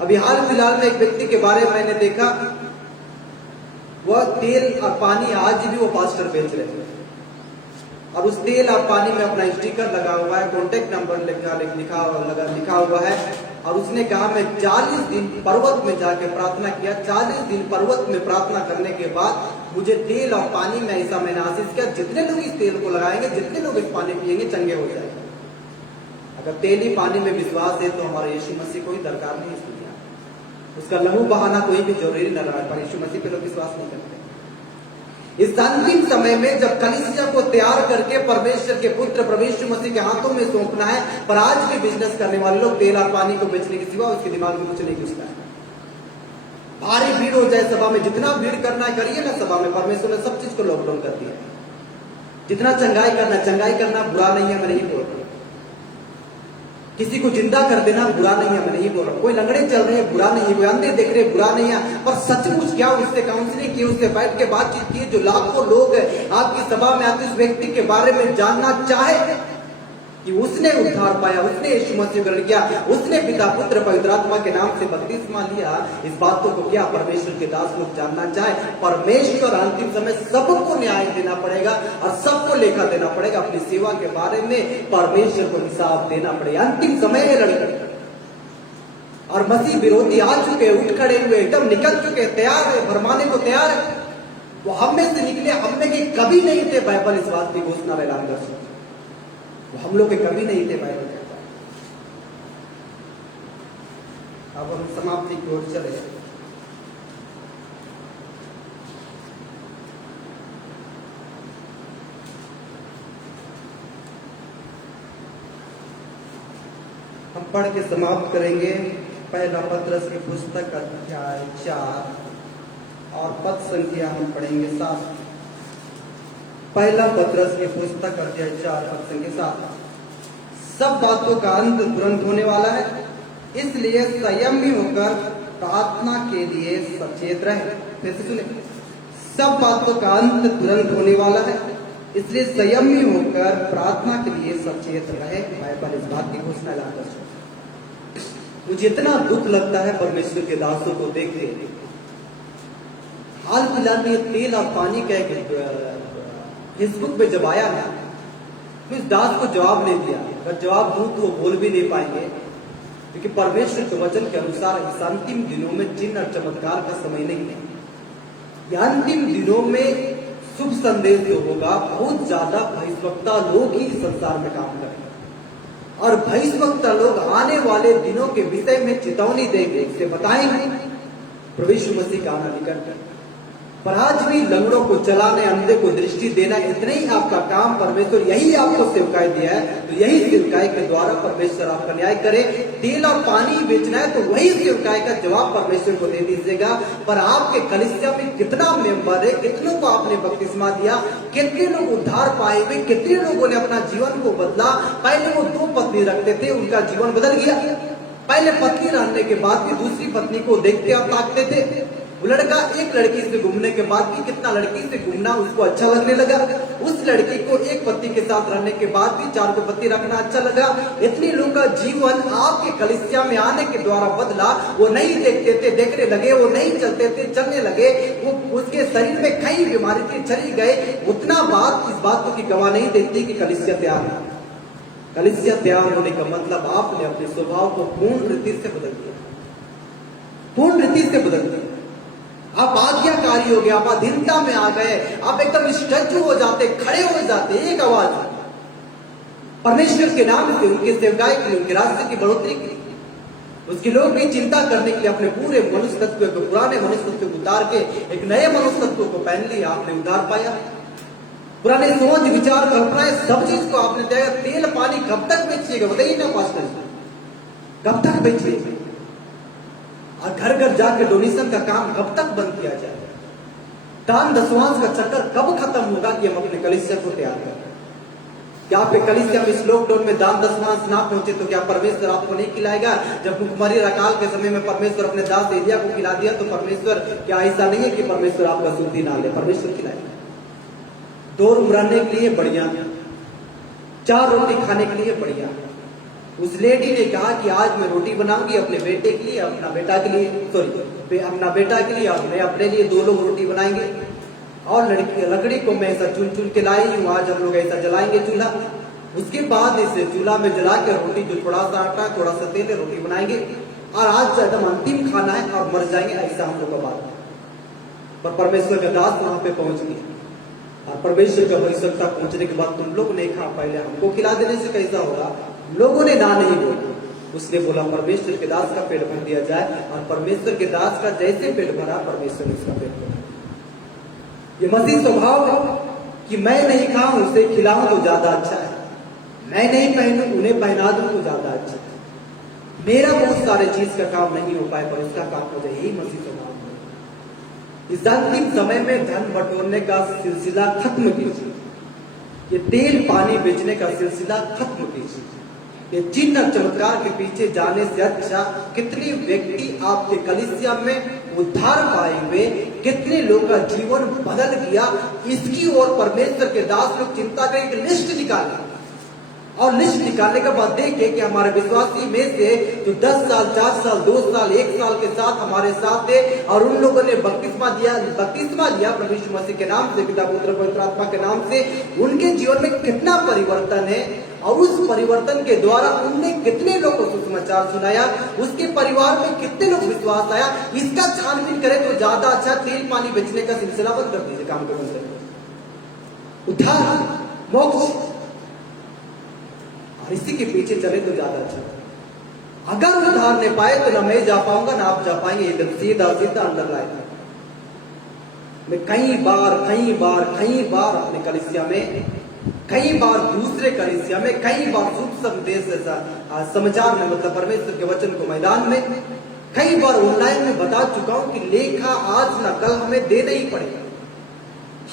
अभी हाल फिलहाल में एक व्यक्ति के बारे में मैंने देखा, वह तेल और पानी आज भी वो पास्टर बेच रहे हैं और उस तेल और पानी में अपना स्टिकर लगा हुआ है, कॉन्टेक्ट नंबर लिखा हुआ है और उसने कहा मैं 40 दिन पर्वत में जाके प्रार्थना किया। 40 दिन पर्वत में प्रार्थना करने के बाद मुझे तेल और पानी में ऐसा मैंने आशीष किया, जितने लोग इस तेल को लगाएंगे, जितने लोग इस पानी पिएंगे, चंगे हो जाएंगे। अगर तेल ही पानी में विश्वास है तो हमारे यीशु मसीह कोई दरकार नहीं इस दुनिया, उसका लहू बहाना कोई भी जरूरी न रहा, पर यीशु मसीह पे लोग विश्वास नहीं करते। इस अंतिम समय में जब कलीसिया को तैयार करके परमेश्वर के पुत्र प्रभु यीशु मसीह के हाथों में सौंपना है, पर आज भी बिजनेस करने वाले लोग तेल और पानी को बेचने के सिवा उसके दिमाग में कुछ नहीं घुसता है। भारी भीड़ हो जाए सभा में, जितना भीड़ करना है करिए ना सभा में, परमेश्वर ने सब चीज को लॉकडाउन कर दिया। जितना चंगाई करना बुरा नहीं है, मैं नहीं बोल रहा। किसी को जिंदा कर देना बुरा नहीं है, मैं नहीं बोल रहा। कोई लंगड़े चल रहे हैं बुरा नहीं है, कोई अंधे देख रहे बुरा नहीं है, पर सचमुच क्या उससे काउंसलिंग की, उससे बैठ के बातचीत की। जो लाखों लोग आपकी सभा में आते उस व्यक्ति के बारे में जानना चाहे कि उसने उद्धार पाया, उसने यीशु मसीह ग्रहण किया, उसने पिता पुत्र पवित्र आत्मा के नाम से बपतिस्मा लिया, इस बातों को क्या परमेश्वर के दास लोग जानना चाहे। परमेश्वर अंतिम समय सबको न्याय देना पड़ेगा और सबको लेखा देना पड़ेगा। अपनी सेवा के बारे में परमेश्वर को हिसाब देना पड़ेगा। अंतिम समय है लड़के और मसीह विरोधी आ चुके, उठ खड़े हुए, एकदम निकल चुके, तैयार है, भरमाने को तैयार है। वो हम में से निकले, हम में के कभी नहीं थे। बाइबल इस बात की घोषणा ऐलान कर सकते, हम लोग के कभी नहीं थे। बाइबल कहता है। अब हम समाप्ति की ओर चले। हम पढ़ के समाप्त करेंगे। पहला पत्रस की पुस्तक अध्याय 4 और पद संख्या हम पढ़ेंगे 7। पहला पत्रस की पुस्तक अध्याय 4 पद संख्या 7। सब बातों का अंत तुरंत होने वाला है, इसलिए संयमी होकर प्रार्थना के लिए सचेत रहे। फिर से सुने, सब बातों का अंत तुरंत होने वाला है, इसलिए संयमी होकर प्रार्थना के लिए सचेत रहे। बाइबल इस बात की घोषणा लाकर मुझे इतना दुख लगता है परमेश्वर के दासों को देखते। हाल फिलहाल में तेल और पानी का एक फेसबुक पे जब आया ना, तो इस दास को जवाब नहीं दिया। अगर जवाब दूं तो वो बोल भी नहीं पाएंगे, क्योंकि परमेश्वर के वचन के अनुसार इस अंतिम दिनों में चिन्ह और चमत्कार का समय नहीं है। यह अंतिम दिनों में शुभ संदेश जो होगा, बहुत ज्यादा भविष्यवक्ता लोग ही इस संसार में काम करेंगे और भविष्यवक्ता लोग आने वाले दिनों के विषय में चेतावनी देंगे, इससे बताएंगे प्रभु यीशु मसीह का आना निकट है। पर आज भी लंगड़ों को चलाने, अंधे को दृष्टि देना, इतना ही आपका काम। परमेश्वर यही आपको सेवकाई दिया है, तो यही सेवकाई के द्वारा परमेश्वर आपका न्याय करे। तेल और पानी बेचना है तो वही सेवकाई का जवाब परमेश्वर को दे दीजिएगा। पर आपके कलीसिया में कितना मेंबर है, कितनों को आपने बपतिस्मा दिया, कितने लोग उद्धार पाए हुए, कितने लोगों ने अपना जीवन को बदला। पहले वो 2 पत्नी रखते थे, उनका जीवन बदल गया। पहले पत्नी रहने के बाद भी दूसरी पत्नी को देखते आप ताकते थे। वो लड़का एक लड़की से घूमने के बाद भी कितना लड़की से घूमना उसको अच्छा लगने लगा। उस लड़की को एक पति के साथ रहने के बाद भी 4 को पति रखना अच्छा लगा। इतने लोगों का जीवन आपके कलीसिया में आने के द्वारा बदला। वो नहीं देखते थे, देखने लगे, वो नहीं चलते थे, चलने लगे। वो उसके शरीर में कई बीमारी थी, चली गए। उतना बात इस बातों की गवाह नहीं देती कि कलीसिया तैयार है। कलीसिया तैयार होने का मतलब आपने अपने स्वभाव को पूर्ण रीति से बदल दिया, पूर्ण रीति से बदल दिया। आप आज्ञाकारी हो गए, आप अधीनता में आ गए, आप एकदम स्टैचू हो जाते, खड़े हो जाते, एक आवाज परमेश्वर के नाम से, उनके सेवकाई के लिए, उनके रास्ते की बढ़ोतरी के लिए, उसके लोग की चिंता करने के लिए अपने पूरे मनुष्य तत्व को, पुराने मनुष्य तत्व को उतार के एक नए मनुष्य तत्व को पहन लिया, आपने उधार पाया। पुराने सोच विचार कल्पनाएं सब चीज को आपने दिया। तेल पानी कब तक बेचिएगा बताइए ना पास्टर, कब तक बेचिएगा? और घर घर जाकर डोनेशन का काम कब तक बंद किया जाए? दान दशवांश का चक्कर कब खत्म होगा कि हम अपने कलीसिया को तैयार करें? क्या आपके कलीसिया में इस लॉकडाउन में दान दशवांश ना पहुंचे तो क्या परमेश्वर आपको नहीं खिलाएगा? जब भुखमरी अकाल के समय में परमेश्वर अपने दास एलिया को खिला दिया तो परमेश्वर, क्या ऐसा नहीं है कि परमेश्वर आपका सुधि ना ले? परमेश्वर खिलाएगा। 2 रूम रहने के लिए बढ़िया, 4 रोटी खाने के लिए बढ़िया। उस लेडी ने कहा कि आज मैं रोटी बनाऊंगी अपने बेटे के लिए, अपना बेटा के लिए, अपना बेटा के लिए, अपने लिए 2 लोग रोटी बनाएंगे और लकड़ी को मैं ऐसा चुन चुन के लाई हूँ, आज हम लोग ऐसा जलाएंगे चूल्हा। उसके बाद इसे चूल्हा में जला के रोटी, जो थोड़ा सा आटा थोड़ा सा तेल है, रोटी बनाएंगे और आज एकदम अंतिम खाना है और मर जाएंगे, ऐसा हम लोग का बात है। पर परमेश्वर का दास वहां पे पहुंच गए और परमेश्वर का आवश्यकता पहुंचने के बाद तुम लोग नहीं खा पाए, हमको खिला देने से कैसा होगा? लोगों ने ना नहीं बोला, उसने बोला परमेश्वर के दास का पेट भर दिया जाए, और परमेश्वर के दास का जैसे पेट भरा परमेश्वर ने उसका पेट भरा। ये मसीह स्वभाव है कि मैं नहीं खाऊं उसे खिलाऊं तो ज्यादा अच्छा है, मैं नहीं पहनूं उन्हें पहना दूं तो ज्यादा अच्छा है, मेरा बहुत सारे चीज का काम नहीं हो पाए पर उसका काम हो जाए, यही मसीह स्वभाव है। इस अंतिम समय में धन बटोरने का सिलसिला खत्म कीजिए, ये तेल पानी बेचने का सिलसिला खत्म कीजिए, ये चिन्ह चमत्कार के पीछे जाने से अच्छा कितने व्यक्ति आपके कलीसिया में उद्धार पाए हुए, कितने लोगों का जीवन बदल गया, इसकी ओर परमेश्वर के दास लोग चिंता करें। एक लिस्ट निकालें और लिस्ट निकालने के बाद देखें कि हमारे विश्वासी में से जो 10 साल 4 साल 2 साल 1 साल के साथ हमारे साथ थे और उन लोगों ने बपतिस्मा दिया प्रभु यीशु मसीह के नाम से, पिता पुत्र पवित्र आत्मा के नाम से, उनके जीवन में कितना परिवर्तन है और उस परिवर्तन के द्वारा उनने कितने लोगों को सुसमाचार सुनाया, उसके परिवार में कितने लोग विश्वास आया, इसका छानबीन करें तो ज्यादा अच्छा। तेल पानी बेचने का सिलसिला बंद कर दीजिए, काम को बंद कर दीजिए, उद्धार मोक्ष इसी के पीछे चले तो ज्यादा अच्छा। अगर उद्धार नहीं पाए तो ना मैं जा पाऊंगा ना आप जा पाएंगे, एकदम सीधा सीधा अंडरलाइन। मैं कई बार अपने कलीसिया में, कई बार दूसरे कलीसिया में, कई बार शुभ संदेश समाचार में, मतलब परमेश्वर के वचन को मैदान में, कई बार ऑनलाइन में बता चुका हूं कि लेखा आज न कल हमें देना ही पड़ेगा।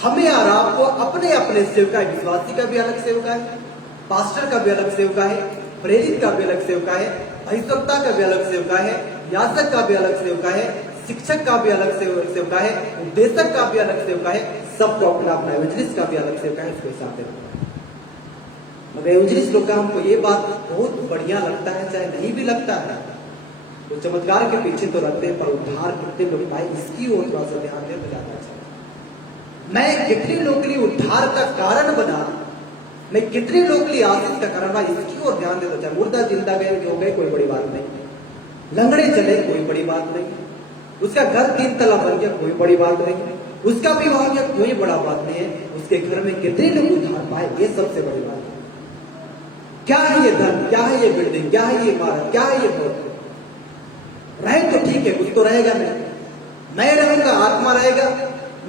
हमें और आपको अपने अपने सेवका, विश्वासी का भी अलग सेवका है, पास्टर का भी अलग सेवका है, प्रेरित का भी अलग सेवका है, भविष्यवक्ता का भी अलग सेवका है, याजक का भी अलग सेवका है, शिक्षक का भी अलग सेवका है, उपदेशक का भी अलग सेवका है, सबको अपना अपना एवेंजलिस्ट का भी अलग सेवका है। इसके साथ मगर एवेंजलिस्ट लोग का हमको ये बात बहुत बढ़िया लगता है, चाहे नहीं भी लगता है, तो चमत्कार के पीछे तो रखते हैं, पर उद्धार कितने लोग पाए इसकी ओर थोड़ा सा ध्यान देना जाना चाहिए। मैं कितने लोगों के लिए उद्धार का कारण बना, मैं कितने लोगों के लिए आशीष का कारण बना, इसकी ओर ध्यान देना चाहिए। मुर्दा जिंदा गए हो गए कोई बड़ी बात नहीं, लंगड़े चले कोई बड़ी बात नहीं, उसका घर 3 तला बन गया कोई बड़ी बात नहीं, उसका विवाह हो गया कोई बड़ा बात नहीं है, उसके घर में कितने लोग उद्धार पाए ये सबसे बड़ी बात है। क्या है ये धन, क्या है ये बिल्डिंग, क्या है ये इमारत, क्या है ये भवन, रहे तो ठीक है, कुछ तो रहेगा नहीं, मैं रहूंगा आत्मा रहेगा,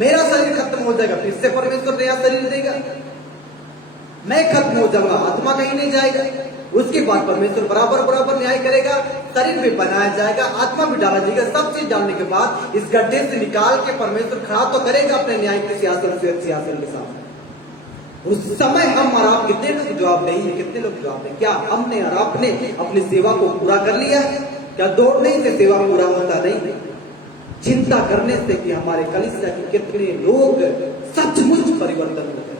मेरा शरीर खत्म हो जाएगा फिर से परमेश्वर नया शरीर देगा, मैं खत्म हो जाऊंगा आत्मा कहीं नहीं जाएगा, उसके बाद परमेश्वर बराबर न्याय करेगा, शरीर भी बनाया जाएगा, आत्मा भी डाला जाएगा, सब चीज डालने के बाद इस गड्ढे से निकाल के परमेश्वर खड़ा तो करेगा अपने न्याय के सियासन के साथ। उस समय हम और आप कितने लोग जवाब नहीं, कितने लोग जवाब नहीं, क्या हमने और आपने अपनी सेवा को पूरा कर लिया? क्या दौड़ने से सेवा पूरा होता नहीं? चिंता करने से कि हमारे कलीसिया के कितने लोग सचमुच परिवर्तन हो गए,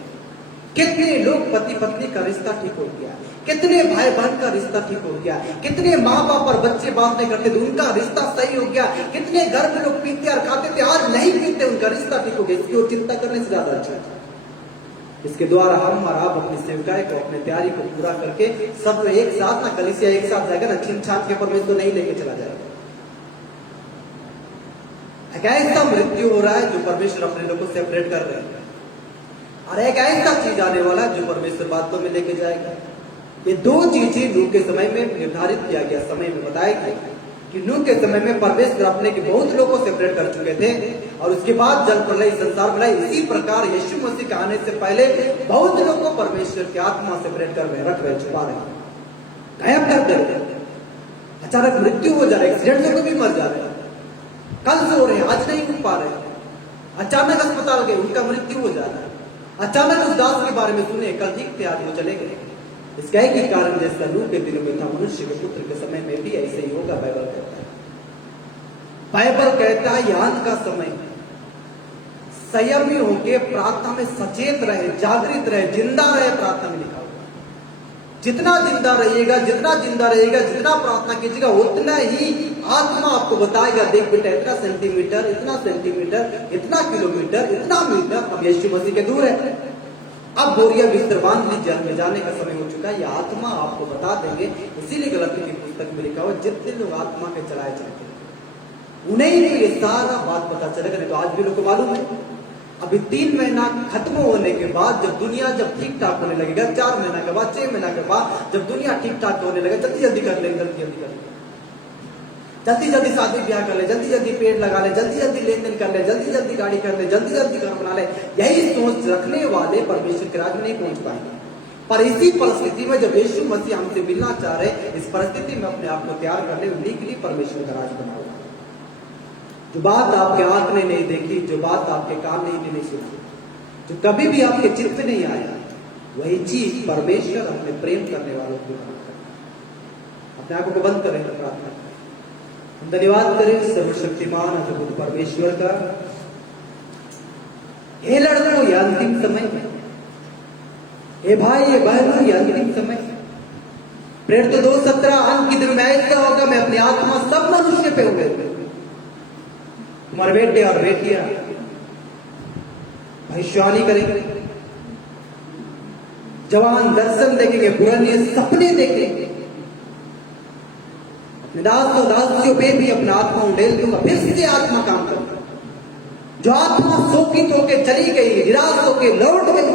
कितने लोग पति पत्नी का रिश्ता ठीक हो गया, कितने भाई बहन का रिश्ता ठीक हो गया, कितने माँ बाप और बच्चे बात नहीं करते तो उनका रिश्ता सही हो गया, कितने घर में लोग पीते और खाते थे आज नहीं पीते, उनका रिश्ता ठीक हो गया। इसकी ओर चिंता करने से ज्यादा अच्छा है। इसके द्वारा हम और आप अपनी सेवकाई को, अपनी तैयारी को पूरा करके सब एक साथ ना, कलीसिया एक साथ जाएगा ना, छीन छान के परमेश्वर नहीं लेके चला जाएगा। एक ऐसा मृत्यु हो रहा है जो परमेश्वर अपने लोगों को सेपरेट कर रहे हैं, और एक ऐसा चीज आने वाला है जो परमेश्वर बातों में लेके जाएगा। ये दो चीजें नूह के समय में निर्धारित किया गया, समय में बताया गया कि नूह के समय में परमेश्वर अपने के बहुत लोगों को सेपरेट कर चुके थे, और उसके बाद जल प्रलय संसार प्रलय, इसी प्रकार यीशु मसीह के आने से पहले बहुत लोगों को परमेश्वर की आत्मा सेपरेट कर रहे, रख रहे, छुपा रहे, गायब कर दे रहे। अचानक मृत्यु हो जा रहा है, एक्सीडेंट से कोई भी मर जा रहा है, कल से हो रहे हैं, आज नहीं उठ पा रहे, अचानक अस्पताल गए, उनका मृत्यु हो जा रहा है। अचानक उस दास के बारे में सुने, कल ठीक थे, आज वो चले गए। इसका एक ही कारण जैसा नूह के दिनों में था, मनुष्य के पुत्र के समय में भी ऐसे ही होगा, बाइबल कहता है। बाइबल कहता है यह अंत का समय, संयमी होकर प्रार्थना में सचेत रहे, जागृत रहे, जिंदा रहे, प्रार्थना में लिखा हुआ। जितना जिंदा रहिएगा, जितना जिंदा रहेगा, जितना प्रार्थना कीजिएगा, उतना ही आत्मा आपको बताएगा, देख बेटा इतना सेंटीमीटर, इतना सेंटीमीटर, इतना किलोमीटर, इतना मीटर अब यीशु मसीह के दूर है। अब बोरिया बिस्तर बांध ली, जल में जाने का समय हो चुका है। यह आत्मा आपको बता देंगे। इसीलिए गलती की पुस्तक में लिखा हुआ, जितने लोग आत्मा के चलाए जाते हैं उन्हें ही ये सारा बात पता चलेगा। नहीं तो आज भी लोग को मालूम है। अभी 3 महीना खत्म होने के बाद जब दुनिया जब ठीक ठाक होने लगेगा, 4 महीना के बाद, 6 महीना के बाद जब दुनिया ठीक ठाक होने लगेगा, जल्दी जल्दी कर लेंगे, जल्दी जल्दी कर लेंगे, जल्दी जल्दी शादी ब्याह कर ले, जल्दी जल्दी पेड़ लगा ले, जल्दी जल्दी लेन देन कर ले, जल्दी जल्दी गाड़ी कर ले, जल्दी जल्दी घर बना ले। यही सोच रखने वाले परमेश्वर के राज में नहीं पहुंच पाएंगे। पर इसी परिस्थिति में जब यीशु मसीह हमसे मिलना चाह रहे, इस परिस्थिति में अपने आप को तैयार कर ले, उन्हीं के लिए परमेश्वर का राज बना हुआ। जो बात आपके आंख ने नहीं देखी, जो बात आपके कान ने नहीं सुनी, जो कभी भी आपके चित्त में नहीं आया, वही चीज परमेश्वर अपने प्रेम करने वालों को अपने आंखों को बंद करें, प्रार्थना हम धन्यवाद करें सर्वशक्तिमान अद्भुत परमेश्वर का। हे लड़कों, ये अंतिम समय है। हे भाई, ये बहनों, ये अंतिम समय। प्रेरित 2:17 अंत के दिन में ऐसा होगा, मैं अपनी आत्मा सब मनुष्य पे हुए, तुम्हारे बेटे और बेटियां भविष्यवाणी करेंगे, जवान दर्शन देखेंगे, पुराने सपने देखेंगे। दास और दासियों पे भी अपना आत्मा उंडेल दूंगा। फिर से आत्मा काम करेगा। जो आत्मा शोकित होकर चली गई, निराश होकर लौट गई,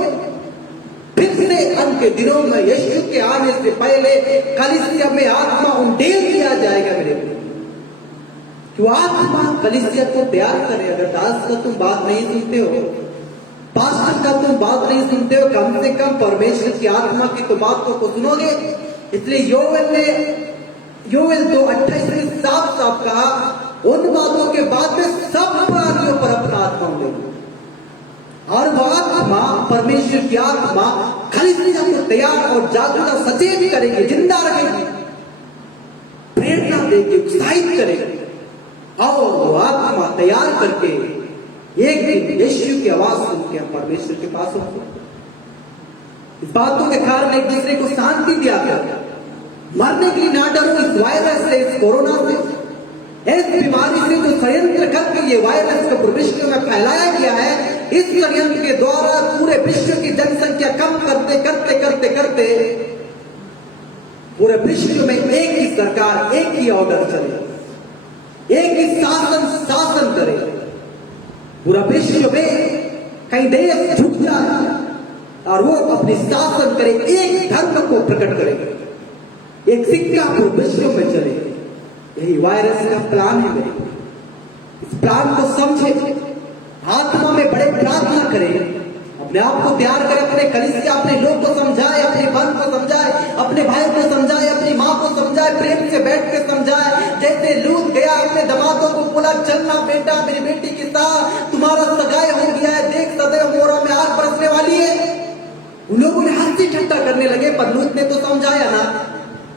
फिर से अंत के दिनों में यीशु के आने से पहले कलीसिया में आत्मा उंडेल दिया जाएगा। मेरे क्यों आत्मा कलीसिया को तैयार करे। अगर दास का तुम बात नहीं सुनते हो, पास्टर का तुम बात नहीं सुनते हो, कम से कम परमेश्वर की आत्मा की तो बातों को सुनोगे। इसलिए योवेल 2:28 में साफ साफ कहा, उन बातों के बाद में सब प्राणियों पर अपना आत्मा उड़ेगा। और वो आत्मा, परमेश्वर की आत्मा कलीसिया को तैयार और जागरूक और सचेत करेगी, जिंदा रहेगी, प्रेरणा देगी, उत्साहित करेगी, और वो आत्मा तैयार करके एक दिन यीशु की आवाज सुन के हम परमेश्वर के पास होंगे। इस बातों के कारण एक दूसरे को शांति दिया गया। मरने के लिए ना डरो, इस वायरस से, इस कोरोना से, इस बीमारी से जो षड्यंत्र करके ये वायरस को विश्व में फैलाया गया है, इस षड्यंत्र के द्वारा पूरे विश्व की जनसंख्या कम करते करते करते करते पूरे विश्व में एक ही सरकार, एक ही ऑर्डर चले, एक ही शासन करे। पूरा विश्व में कई देश झुक जाए और वो अपनी शासन करे, एक धर्म को प्रकट करे, एक सिक्का को विश्व में चले। यही वायरस का प्लान है। मेरे इस प्लान को समझे, आत्मा में बड़े प्रार्थना करें, अपने आप को तैयार करें, अपने कलीसिया, अपने लोग को समझाए, अपने बहन को समझाए, अपने भाई को समझाए, अपनी माँ को समझाए, प्रेम से बैठ के समझाए। जैसे लूत गया, अपने दमादों को बोला, चलना बेटा, मेरी बेटी के साथ तुम्हारा सगाई हो गया है, देख सदैव मोरा में आग बरसने वाली है। उन लोगों ने हंसी ठट्टा करने लगे, पर लूत ने तो समझाया ना।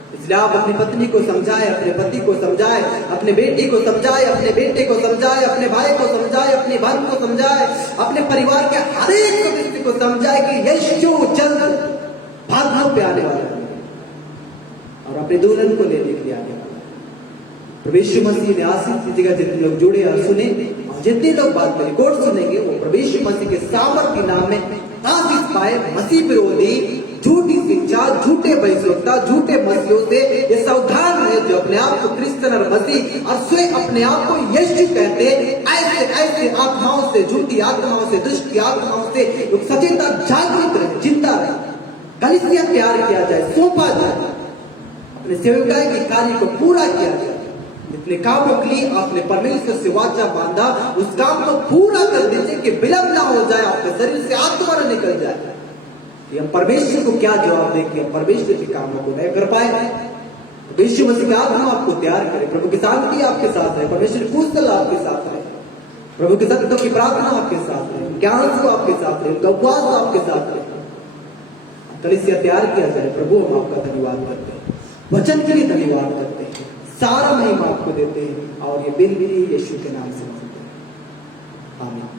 इसलिए आप अपनी पत्नी को समझाए, अपने पति को समझाए, अपने बेटी को समझाए, अपने बेटे को समझाए, अपने भाई को समझाए, अपनी बहन को समझाए, अपने परिवार के हर एक सदस्य को समझाए कि यीशु जल्द भागने पे आने वाला है और अपने दुल्हन को लेने के लिए आने वाला है। प्रभु यीशु मसीह ने आशीष दीजिएगा। जितने लोग जुड़े और सुने और जितने लोग बात करें कोर्ट सुनेंगे, वो प्रभु यीशु मसीह के सामर्थ के नाम में आशीष पाए। मसीह विरोधी झूठी शिक्षा, झूठे भविष्यवक्ता, झूठे मसीहों से ये सावधान है जो अपने आप को क्रिश्चियन और मसीह और स्वयं अपने आप को यीशु कहते, ऐसे ऐसे आत्माओं से, झूठी आत्माओं से, दुष्ट की आत्माओं से सचेता जागरूक रहे, जिंदा रहे। कलीसिया तैयार किया जाए, सौंपा जाए, अपने सेवकाई के कार्य को पूरा किया जाए। जितने कामों के लिए आपने परमेश्वर से वाचा बांधा, उस काम को पूरा कर दीजिए कि विलंब ना हो जाए, आपके शरीर से आत्मा न निकल जाए। कि हम परमेश्वर को क्या जवाब दें कि हम परमेश्वर के कामों को नहीं कर पाए। यीशु मसीह का आत्मा आपको तैयार करे। प्रभु की शांति आपके साथ है, परमेश्वर की कुशल आपके साथ है, प्रभु के सत्यों की प्रार्थना आपके साथ है, ज्ञान को आपके साथ है, उनका उपवास आपके साथ है। कलीसिया तैयार किया जाए। प्रभु हम आपका धन्यवाद करते हैं, वचन के लिए धन्यवाद करते हैं, सारा महिमा आपको देते हैं और ये बिन भी यीशु के नाम से मांगते हैं, आमीन।